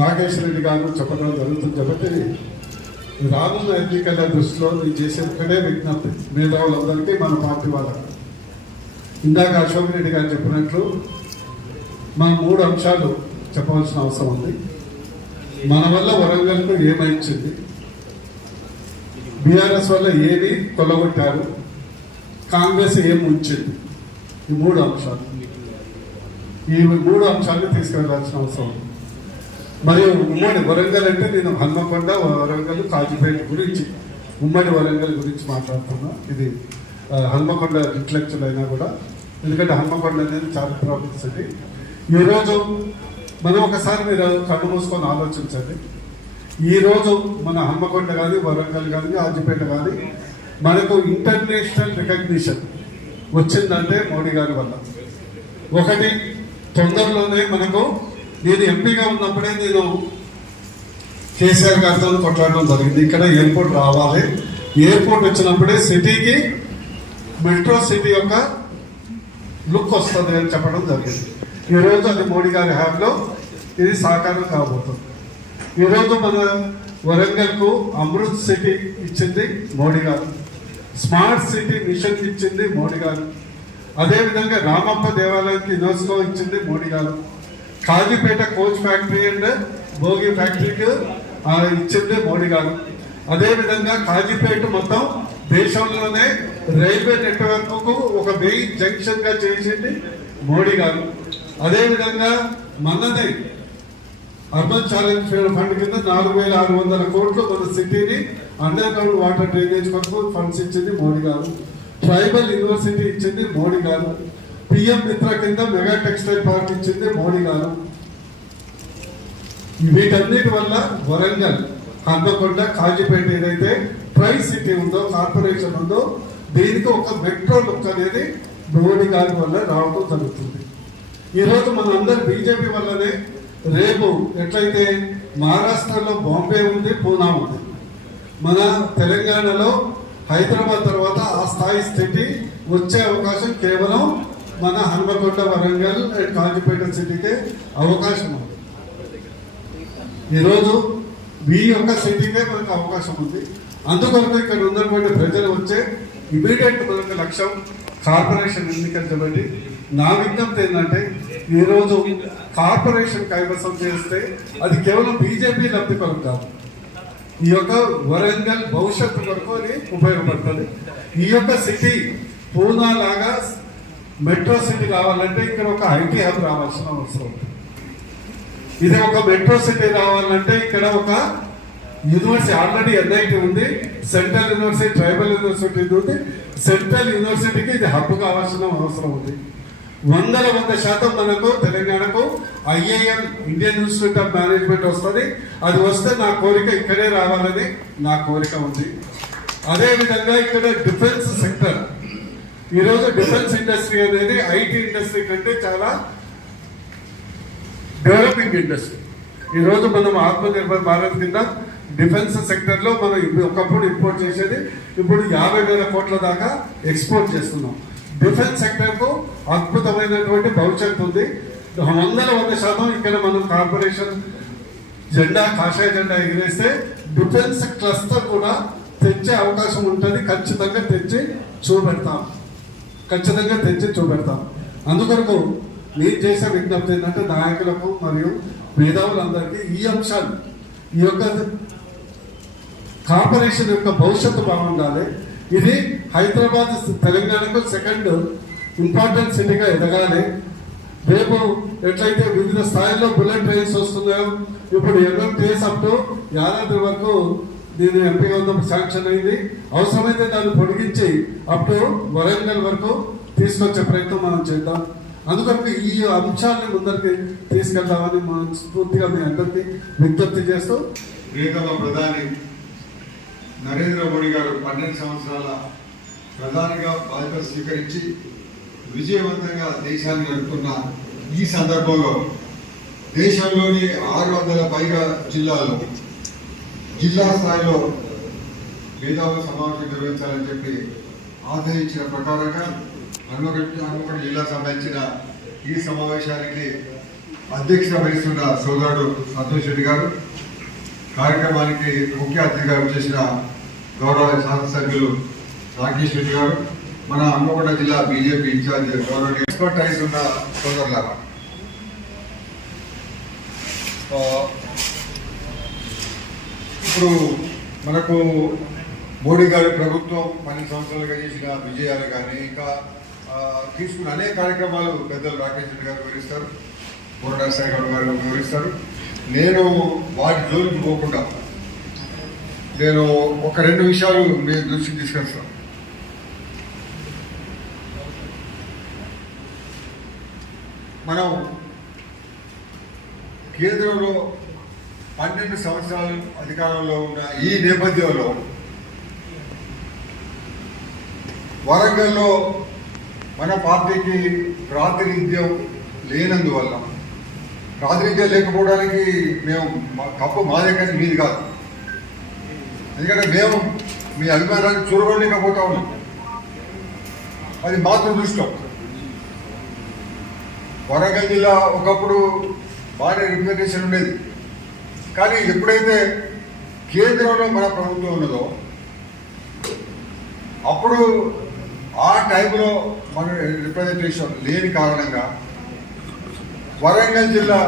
రాకేష్ రెడ్డి గారు చెప్పడం జరుగుతుంది కాబట్టి రానున్న ఎన్నికల దృష్టిలో నేను చేసే ఒకటే విజ్ఞప్తి మేధావులందరికీ మన పార్టీ వాళ్ళకి. ఇందాక అశోక్ రెడ్డి గారు చెప్పినట్లు మా 3 అంశాలు చెప్పవలసిన అవసరం ఉంది. మన వల్ల వరంగల్కు ఏమైంది, బీఆర్ఎస్ వల్ల ఏమి కొల్లగొట్టారు, కాంగ్రెస్ ఏం ఉంచింది. ఈ 3 అంశాలు, ఈ 3 అంశాలను తీసుకెళ్లాల్సిన అవసరం ఉంది. మరియు ఉమ్మడి వరంగల్ అంటే నేను హన్మకొండ, వరంగల్, కాజీపేట గురించి ఉమ్మడి వరంగల్ గురించి మాట్లాడుతున్నా. ఇది హన్మకొండ ఇంటలెక్చువల్ అయినా కూడా, ఎందుకంటే హన్మకొండ అనేది చారిత్రాత్మక సిటీ. ఈరోజు మనం ఒకసారి మీరు కళ్ళు మూసుకొని ఆలోచించండి. ఈరోజు మన హన్మకొండ కానీ, వరంగల్ కానీ, కాజీపేట కానీ మనకు ఇంటర్నేషనల్ రికగ్నిషన్ వచ్చిందంటే మోడీ గారి వల్ల. ఒకటి, తొందరలోనే మనకు, నేను ఎంపీగా ఉన్నప్పుడే నేను కేసీఆర్ గారితో కొట్లాడడం జరిగింది. ఇక్కడ ఎయిర్పోర్ట్ రావాలి, ఎయిర్పోర్ట్ వచ్చినప్పుడే సిటీకి మెట్రో సిటీ యొక్క లుక్ వస్తుంది అని చెప్పడం జరిగింది. ఈరోజు అది మోడీ గారి హ్యాండ్లో ఇది సాకారం కాబోతుంది. ఈరోజు మన వరంగల్కు అమృత్ సిటీ ఇచ్చింది మోడీ గారు, స్మార్ట్ సిటీ మిషన్ ఇచ్చింది మోడీ గారు, అదేవిధంగా రామప్ప దేవాలయానికి యునెస్కో ఇచ్చింది మోడీ గారు, Kazipet coach factory and Bhogi ఫ్యాక్టరీకి ఇచ్చింది మోడీ గారు, అదేవిధంగా కాజీపేట మొత్తం దేశంలోనే రైల్వే నెట్వర్క్ కు ఒక మెయిన్ జంక్షన్ గా చేసింది మోడీ గారు. అదేవిధంగా మొన్ననే అర్బన్ ఛాలెంజ్ ఫండ్ కింద 4,600 కోట్లు మన సిటీని అండర్ గ్రౌండ్ వాటర్ డ్రైనేజ్ కొరకు ఫండ్స్ ఇచ్చింది మోడీ గారు, ట్రైబల్ యూనివర్సిటీ ఇచ్చింది మోడీ గారు, పిఎం మిత్ర కింద మెగా టెక్స్టైల్ పార్క్ ఇచ్చింది మోడీ గారు. వీటన్నిటి వల్ల వరంగల్, హన్మకొండ, కాజీపేట ఏదైతే ట్రై సిటీ ఉందో, కార్పొరేషన్ ఉందో, దీనికి ఒక మెట్రో లుక్ అనేది మోడీ గారి వల్ల రావడం జరుగుతుంది. ఈరోజు మనందరూ బీజేపీ వల్లనే రేపు ఎట్లయితే మహారాష్ట్రలో బాంబే ఉంది, పూనా ఉంది, మన తెలంగాణలో హైదరాబాద్ తర్వాత ఆ స్థాయి స్థితి వచ్చే అవకాశం కేవలం మన హన్మకొండ, వరంగల్ అండ్ కాజీపేట సిటీకే అవకాశం ఉంది. ఈరోజు మీ యొక్క సిటీకే మనకు అవకాశం ఉంది. అందుకొరకు ఇక్కడ ఉన్నటువంటి ప్రజలు వచ్చే ఇమీడియట్ మనకు లక్ష్యం కార్పొరేషన్ ఎన్నికలు కాబట్టి నా విజ్ఞప్తి ఏంటంటే, ఈరోజు కార్పొరేషన్ కైవసం చేస్తే అది కేవలం బీజేపీ లబ్ధి కొరకు కాదు, ఈ యొక్క వరంగల్ భవిష్యత్తు కొరకు అది ఉపయోగపడుతుంది. ఈ యొక్క సిటీ పూనా లాగా మెట్రో సిటీ రావాలంటే ఇక్కడ ఒక ఐటీ హబ్ రావాల్సిన అవసరం ఉంది. ఇది ఒక మెట్రో సిటీ రావాలంటే ఇక్కడ ఒక యూనివర్సిటీ, ఆల్రెడీ ఎన్ఐటి ఉంది, సెంట్రల్ యూనివర్సిటీ, ట్రైబల్ యూనివర్సిటీ ఉంది, సెంట్రల్ యూనివర్సిటీకి ఇది హబ్ కావాల్సిన అవసరం ఉంది. 100% మనకు తెలంగాణకు IIM, Indian institute of management వస్తుంది. అది వస్తే నా కోరిక ఇక్కడే రావాలని నా కోరిక ఉంది. అదేవిధంగా ఇక్కడ డిఫెన్స్ సెక్టర్, ఈరోజు డిఫెన్స్ ఇండస్ట్రీ అనేది ఐటీ ఇండస్ట్రీ కంటే చాలా డెవలపింగ్ ఇండస్ట్రీ. ఈరోజు మనం ఆత్మనిర్భర్ భారత్ కింద డిఫెన్స్ సెక్టర్ లో మనం ఒకప్పుడు ఇంపోర్ట్ చేసేది ఇప్పుడు 50,000 కోట్ల దాకా ఎక్స్పోర్ట్ చేస్తున్నాం. డిఫెన్స్ సెక్టర్ కు అద్భుతమైనటువంటి భవిష్యత్తు ఉంది. 100% ఇక్కడ మనం కార్పొరేషన్ జెండా, కాషాయ జెండా ఎగిరేస్తే డిఫెన్స్ క్లస్టర్ కూడా తెచ్చే అవకాశం ఉంటుంది. ఖచ్చితంగా తెచ్చి చూపెడతాం. అందుకొరకు నేను చేసే విజ్ఞప్తి ఏంటంటే, నాయకులకు మరియు మేధావులందరికీ ఈ అంశాలు, ఈ యొక్క కార్పొరేషన్ యొక్క భవిష్యత్తు బాగుండాలి. ఇది హైదరాబాద్ తెలంగాణకు సెకండ్ ఇంపార్టెంట్ సిటీగా ఎదగాలి. రేపు ఎట్లయితే వివిధ స్థాయిల్లో బుల్లెట్ ట్రైన్స్ వస్తున్నాయో, ఇప్పుడు ఎంఎంటీఎస్ అప్ టు యాదాద్రి వరకు దీని ఎంపీగా ఉన్నప్పుడు శాంక్షన్ అయింది. అవసరమైతే దాన్ని పొడిగించి అప్ టు వరంగల్ వరకు తీసుకొచ్చే ప్రయత్నం మనం చేద్దాం. అందుకొరకు ఈ అంశాన్ని ముందరికి తీసుకెళ్దామని స్ఫూర్తిగా మీ అందరికీ విజ్ఞప్తి చేస్తూ, ప్రియతమ ప్రధాని నరేంద్ర మోడీ గారు 12 సంవత్సరాల ప్రధానిగా బాధ్యత స్వీకరించి విజయవంతంగా దేశాన్ని నడుపుతున్న ఈ సందర్భంలో దేశంలోని 600 పైగా జిల్లాల్లో జిల్లా స్థాయిలో మేధావుల సమావేశం నిర్వహించాలని చెప్పి ఆదేశించిన ప్రకారంగా హన్మకొండ జిల్లా సంబంధించిన ఈ సమావేశానికి అధ్యక్షత వహిస్తున్న సోదరుడు సంతోష్ రెడ్డి గారు, కార్యక్రమానికి ముఖ్య అతిథిగా వచ్చేసిన గౌరవ శాసనసభ్యులు రాకేష్ రెడ్డి గారు, మన హన్మకొండ జిల్లా బీజేపీ ఇన్ఛార్జ్ గౌరవ ఎక్స్పర్టైజ్ ఉన్న సోదరులారా, ఇప్పుడు మనకు మోడీ గారి ప్రభుత్వం 12 సంవత్సరాలుగా చేసిన విజయాలు కానీ ఇంకా తీసుకున్న అనేక కార్యక్రమాలు పెద్దలు రాకేష్ రెడ్డి గారు వివరిస్తారు, పూర్ణాశ్రీ గౌడ్ గారు వివరిస్తారు. నేను వాటి జోలికి పోకుండా నేను ఒక 2 విషయాలు మీ దృష్టికి తీసుకొస్తాను. మనం కేంద్రంలో 12 సంవత్సరాలు అధికారంలో ఉన్న ఈ నేపథ్యంలో వరంగల్లో మన పార్టీకి ప్రాతినిధ్యం లేనందువల్ల, ప్రాతినిధ్యం లేకపోవడానికి మేము కప్పు మాదే కానీ మీది కాదు, ఎందుకంటే మేము మీ అభిమానాన్ని చూడలేకపోతా ఉన్నాం. అది మాత్రం దృష్టం. వరంగల్ జిల్లా ఒకప్పుడు బాగా రిప్రజెంటేషన్ ఉండేది, కానీ ఎప్పుడైతే కేంద్రంలో మన ప్రభుత్వం ఉన్నదో అప్పుడు ఆ టైంలో మన రిప్రజెంటేషన్ లేని కారణంగా వరంగల్ జిల్లా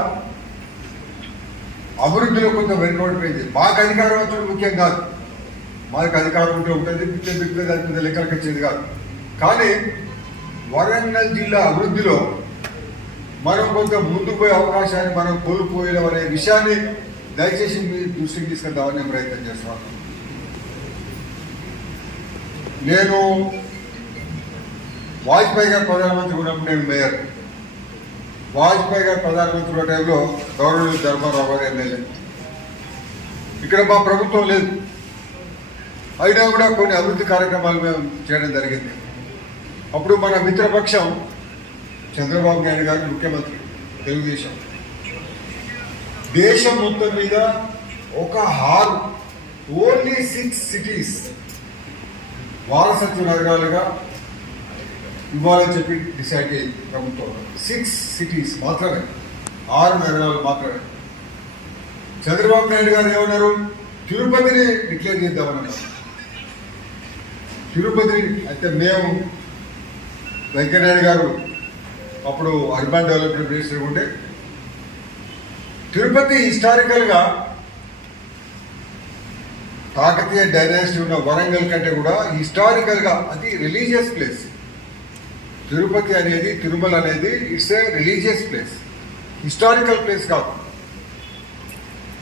అభివృద్ధిలో కొంత వెనుకబడిపోయింది. మాకు అధికారం వచ్చడం ముఖ్యం కాదు, మాకు అధికారం ఉంటే ఉంటుంది, బిక్కే దాని లెక్కలకు వచ్చేది కాదు. కానీ వరంగల్ జిల్లా అభివృద్ధిలో మనం కొంత ముందుకు పోయే అవకాశాన్ని మనం కోల్పోయడం అనే విషయాన్ని దయచేసి మీ దృష్టికి తీసుకెళ్తామని నేను ప్రయత్నం చేస్తున్నాను. నేను వాజ్పేయి గారు ప్రధానమంత్రి ఉన్నప్పుడు నేను మేయర్, వాజ్పేయి గారు ప్రధానమంత్రి ఉన్న టైంలో గౌరవ ధర్మారావు గారు ఎమ్మెల్యే. ఇక్కడ మా ప్రభుత్వం లేదు, అయినా కూడా కొన్ని అభివృద్ధి కార్యక్రమాలు మేము చేయడం జరిగింది. అప్పుడు మన మిత్రపక్షం చంద్రబాబు నాయుడు గారు ముఖ్యమంత్రి, తెలుగుదేశం. దేశం మొత్తం మీద ఒక ఓన్లీ 6 సిటీస్ వారసత్వ నగరాలుగా ఇవ్వాలని చెప్పి డిసైడ్ అయ్యింది ప్రభుత్వం. 6 సిటీస్ మాత్రమే, 6 నగరాలు మాత్రమే. చంద్రబాబు నాయుడు గారు ఏమన్నారు, తిరుపతిని డిక్లేర్ చేద్దామన్నారు. తిరుపతి అయితే మేము వెంకయ్యనాయుడు గారు అప్పుడు అర్బన్ డెవలప్మెంట్ మినిస్టర్ ఉంటే, తిరుపతి హిస్టారికల్గా కాకతీయ డైనాసిటీ ఉన్న వరంగల్ కంటే కూడా హిస్టారికల్గా అది రిలీజియస్ ప్లేస్. తిరుపతి అనేది, తిరుమల అనేది it's a religious place, historical place కాదు.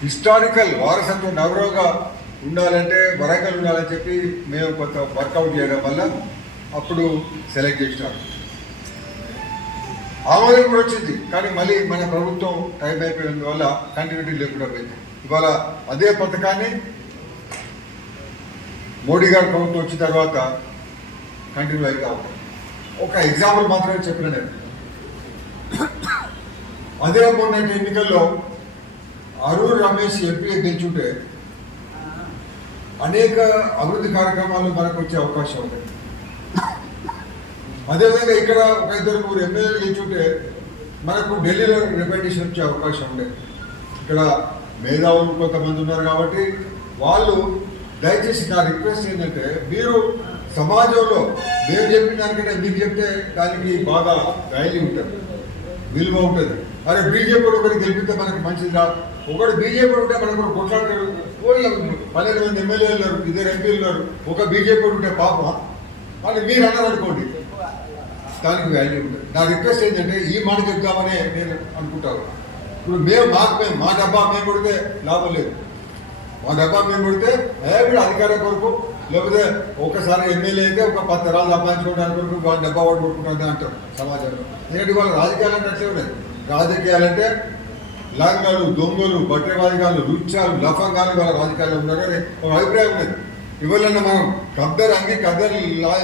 హిస్టారికల్ వారసత్వ నగరంగా ఉండాలంటే వరంగల్ ఉండాలని చెప్పి మేము కొంత వర్కౌట్ చేయడం వల్ల అప్పుడు సెలెక్ట్ చేసినారు. ఆమోదం కూడా వచ్చింది, కానీ మళ్ళీ మన ప్రభుత్వం టైం అయిపోయినందువల్ల కంటిన్యూటీ లేకుండా పోయింది. ఇవాళ అదే పథకాన్ని మోడీ గారి ప్రభుత్వం వచ్చిన తర్వాత కంటిన్యూ అయితే ఉంటాం. ఒక ఎగ్జాంపుల్ మాత్రమే చెప్పిన నేను. అదే మొన్నటి ఎన్నికల్లో అరూర్ రమేష్ ఎంపీ గెలుచుంటే అనేక అభివృద్ధి కార్యక్రమాలు మనకు వచ్చే అవకాశం ఉంది. అదేవిధంగా ఇక్కడ ఒక 2-3 ఎమ్మెల్యేలు గెలుచుంటే మనకు ఢిల్లీలో రిప్రజెంటేషన్ వచ్చే అవకాశం ఉండే. ఇక్కడ మేధావులు కొంతమంది ఉన్నారు కాబట్టి వాళ్ళు, దయచేసి నా రిక్వెస్ట్ ఏంటంటే, మీరు సమాజంలో మేము చెప్పిన దానికంటే మీకు చెప్తే దానికి బాగా వాల్యూ ఉంటుంది, విలువ ఉంటుంది. అరే బీజేపీ ఒకటి గెలిపితే మనకి మంచిది కాదు, ఒకటి బీజేపీ ఉంటే మనకు కొట్లాడతాడు. 12 మంది ఎమ్మెల్యేలు ఉన్నారు, 2 ఎంపీలు ఉన్నారు, ఒక బీజేపీ ఉంటే పాపం వాళ్ళు మీరు అన్నారు అనుకోండి, దానికి వాల్యూ ఉంటుంది. నా రిక్వెస్ట్ ఏంటంటే ఈ మాట చెప్తామని నేను అనుకుంటాను. ఇప్పుడు మా డబ్బా మేము కొడితే లాభం లేదు, మా డబ్బా మేము కొడితే ఇప్పుడు అధికారం కొరకు, లేకపోతే ఒకసారి ఎమ్మెల్యే అయితే ఒక 10 తరాలు సంపాదించుకోవడానికి కొరకు వాళ్ళ డబ్బా వాడు కొట్టుకుంటుంది అంటారు సమాజంలో. ఎందుకంటే వాళ్ళ రాజకీయాలు అంటే అట్లే ఉన్నాయి. రాజకీయాలంటే లంగాలు, దొంగలు, బట్టెవాదిగాలు, రుచ్చాలు, లఫంగాలు వాళ్ళ రాజకీయాలు ఉన్నారు అని ఒక అభిప్రాయం ఉండేది. ఇవాళ మనం కద్దరు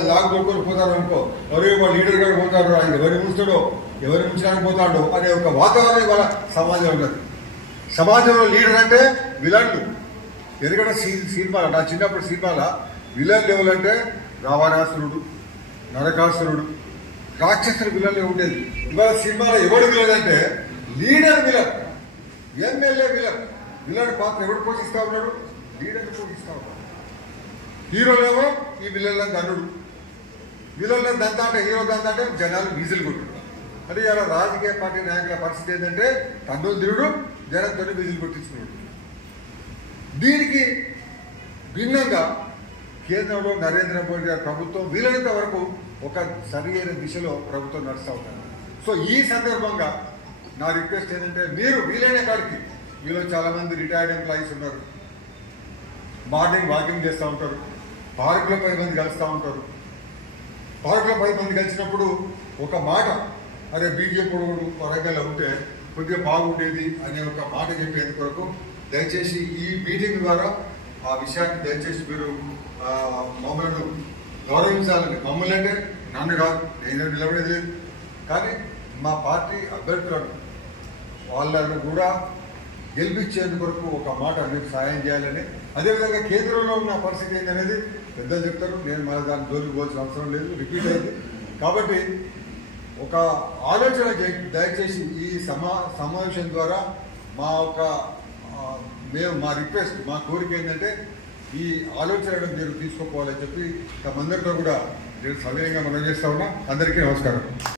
లాగ్ దొరుకుని పోతారు అనుకో, ఎవరు వాళ్ళ లీడర్ గారు పోతాడు, ఆయన ఎవరు ముంచుతాడో, ఎవరు ముంచడానికి పోతాడో అనే ఒక వాతావరణం ఇవాళ సమాజం ఉన్నది. సమాజంలో లీడర్ అంటే విలన్లు. ఎందుకంటే సినిమాల, నా చిన్నప్పుడు సినిమాల విలన్లు ఎవరంటే రావణాసురుడు, నరకాసురుడు, రాక్షసుడు విలన్లు ఉండేది. ఇవాళ సినిమాలో ఎవడు విలన్ అంటే leader villain, MLA villain. Villain పాత్ర ఎవడు పోషిస్తా ఉన్నాడు? లీడర్ పోషిస్తా ఉన్నాడు. హీరోలేమో ఈ విలన్లను దండుడు, విలన్లను దంతా అంటే హీరో దంతా అంటే జనాలు వీజులు కొట్టుడు. అంటే ఇలా రాజకీయ పార్టీ నాయకుల పరిస్థితి ఏంటంటే తండ్రులు తిరుడు, జనంతో వీజులు కొట్టించుకున్నాడు. దీనికి భిన్నంగా కేంద్రంలో నరేంద్ర మోడీ గారి ప్రభుత్వం వీలైనంత వరకు ఒక సరైన దిశలో ప్రభుత్వం నడుస్తూ ఉంటారు. సో ఈ సందర్భంగా నా రిక్వెస్ట్ ఏంటంటే మీరు వీలైన కాడికి, మీలో చాలామంది రిటైర్డ్ ఎంప్లాయీస్ ఉన్నారు, మార్నింగ్ వాకింగ్ చేస్తూ ఉంటారు, పార్కులో 10 మంది కలుస్తూ ఉంటారు. పార్కులో 10 మంది కలిసినప్పుడు ఒక మాట, అరే బీజేపీ వరంగల్లో ఉంటే కొద్దిగా బాగుండేది అనే ఒక మాట చెప్పేందుకు కొరకు దయచేసి ఈ మీటింగ్ ద్వారా ఆ విషయాన్ని దయచేసి మీరు మమ్మల్ని గౌరవించాలని. మమ్మల్ని అంటే నన్ను కాదు, నేను నిలబడేది లేదు, కానీ మా పార్టీ అభ్యర్థులను వాళ్ళను కూడా గెలిపించేందుకు కొరకు ఒక మాట మీకు సాయం చేయాలని. అదేవిధంగా కేంద్రంలో ఉన్న పరిస్థితి ఏంటనేది పెద్దలు చెప్తారు, నేను మన దాన్ని జోలికి పోవాల్సిన అవసరం లేదు, రిపీట్ అయింది. కాబట్టి ఒక ఆలోచన దయచేసి ఈ సమావేశం ద్వారా మా ఒక మా రిక్వెస్ట్, మా కోరిక ఏంటంటే ఈ ఆలోచన మీరు తీసుకోపోవాలని చెప్పి తమందరితో కూడా నేను సవినయంగా మనం చేస్తా ఉన్నా. అందరికీ నమస్కారం.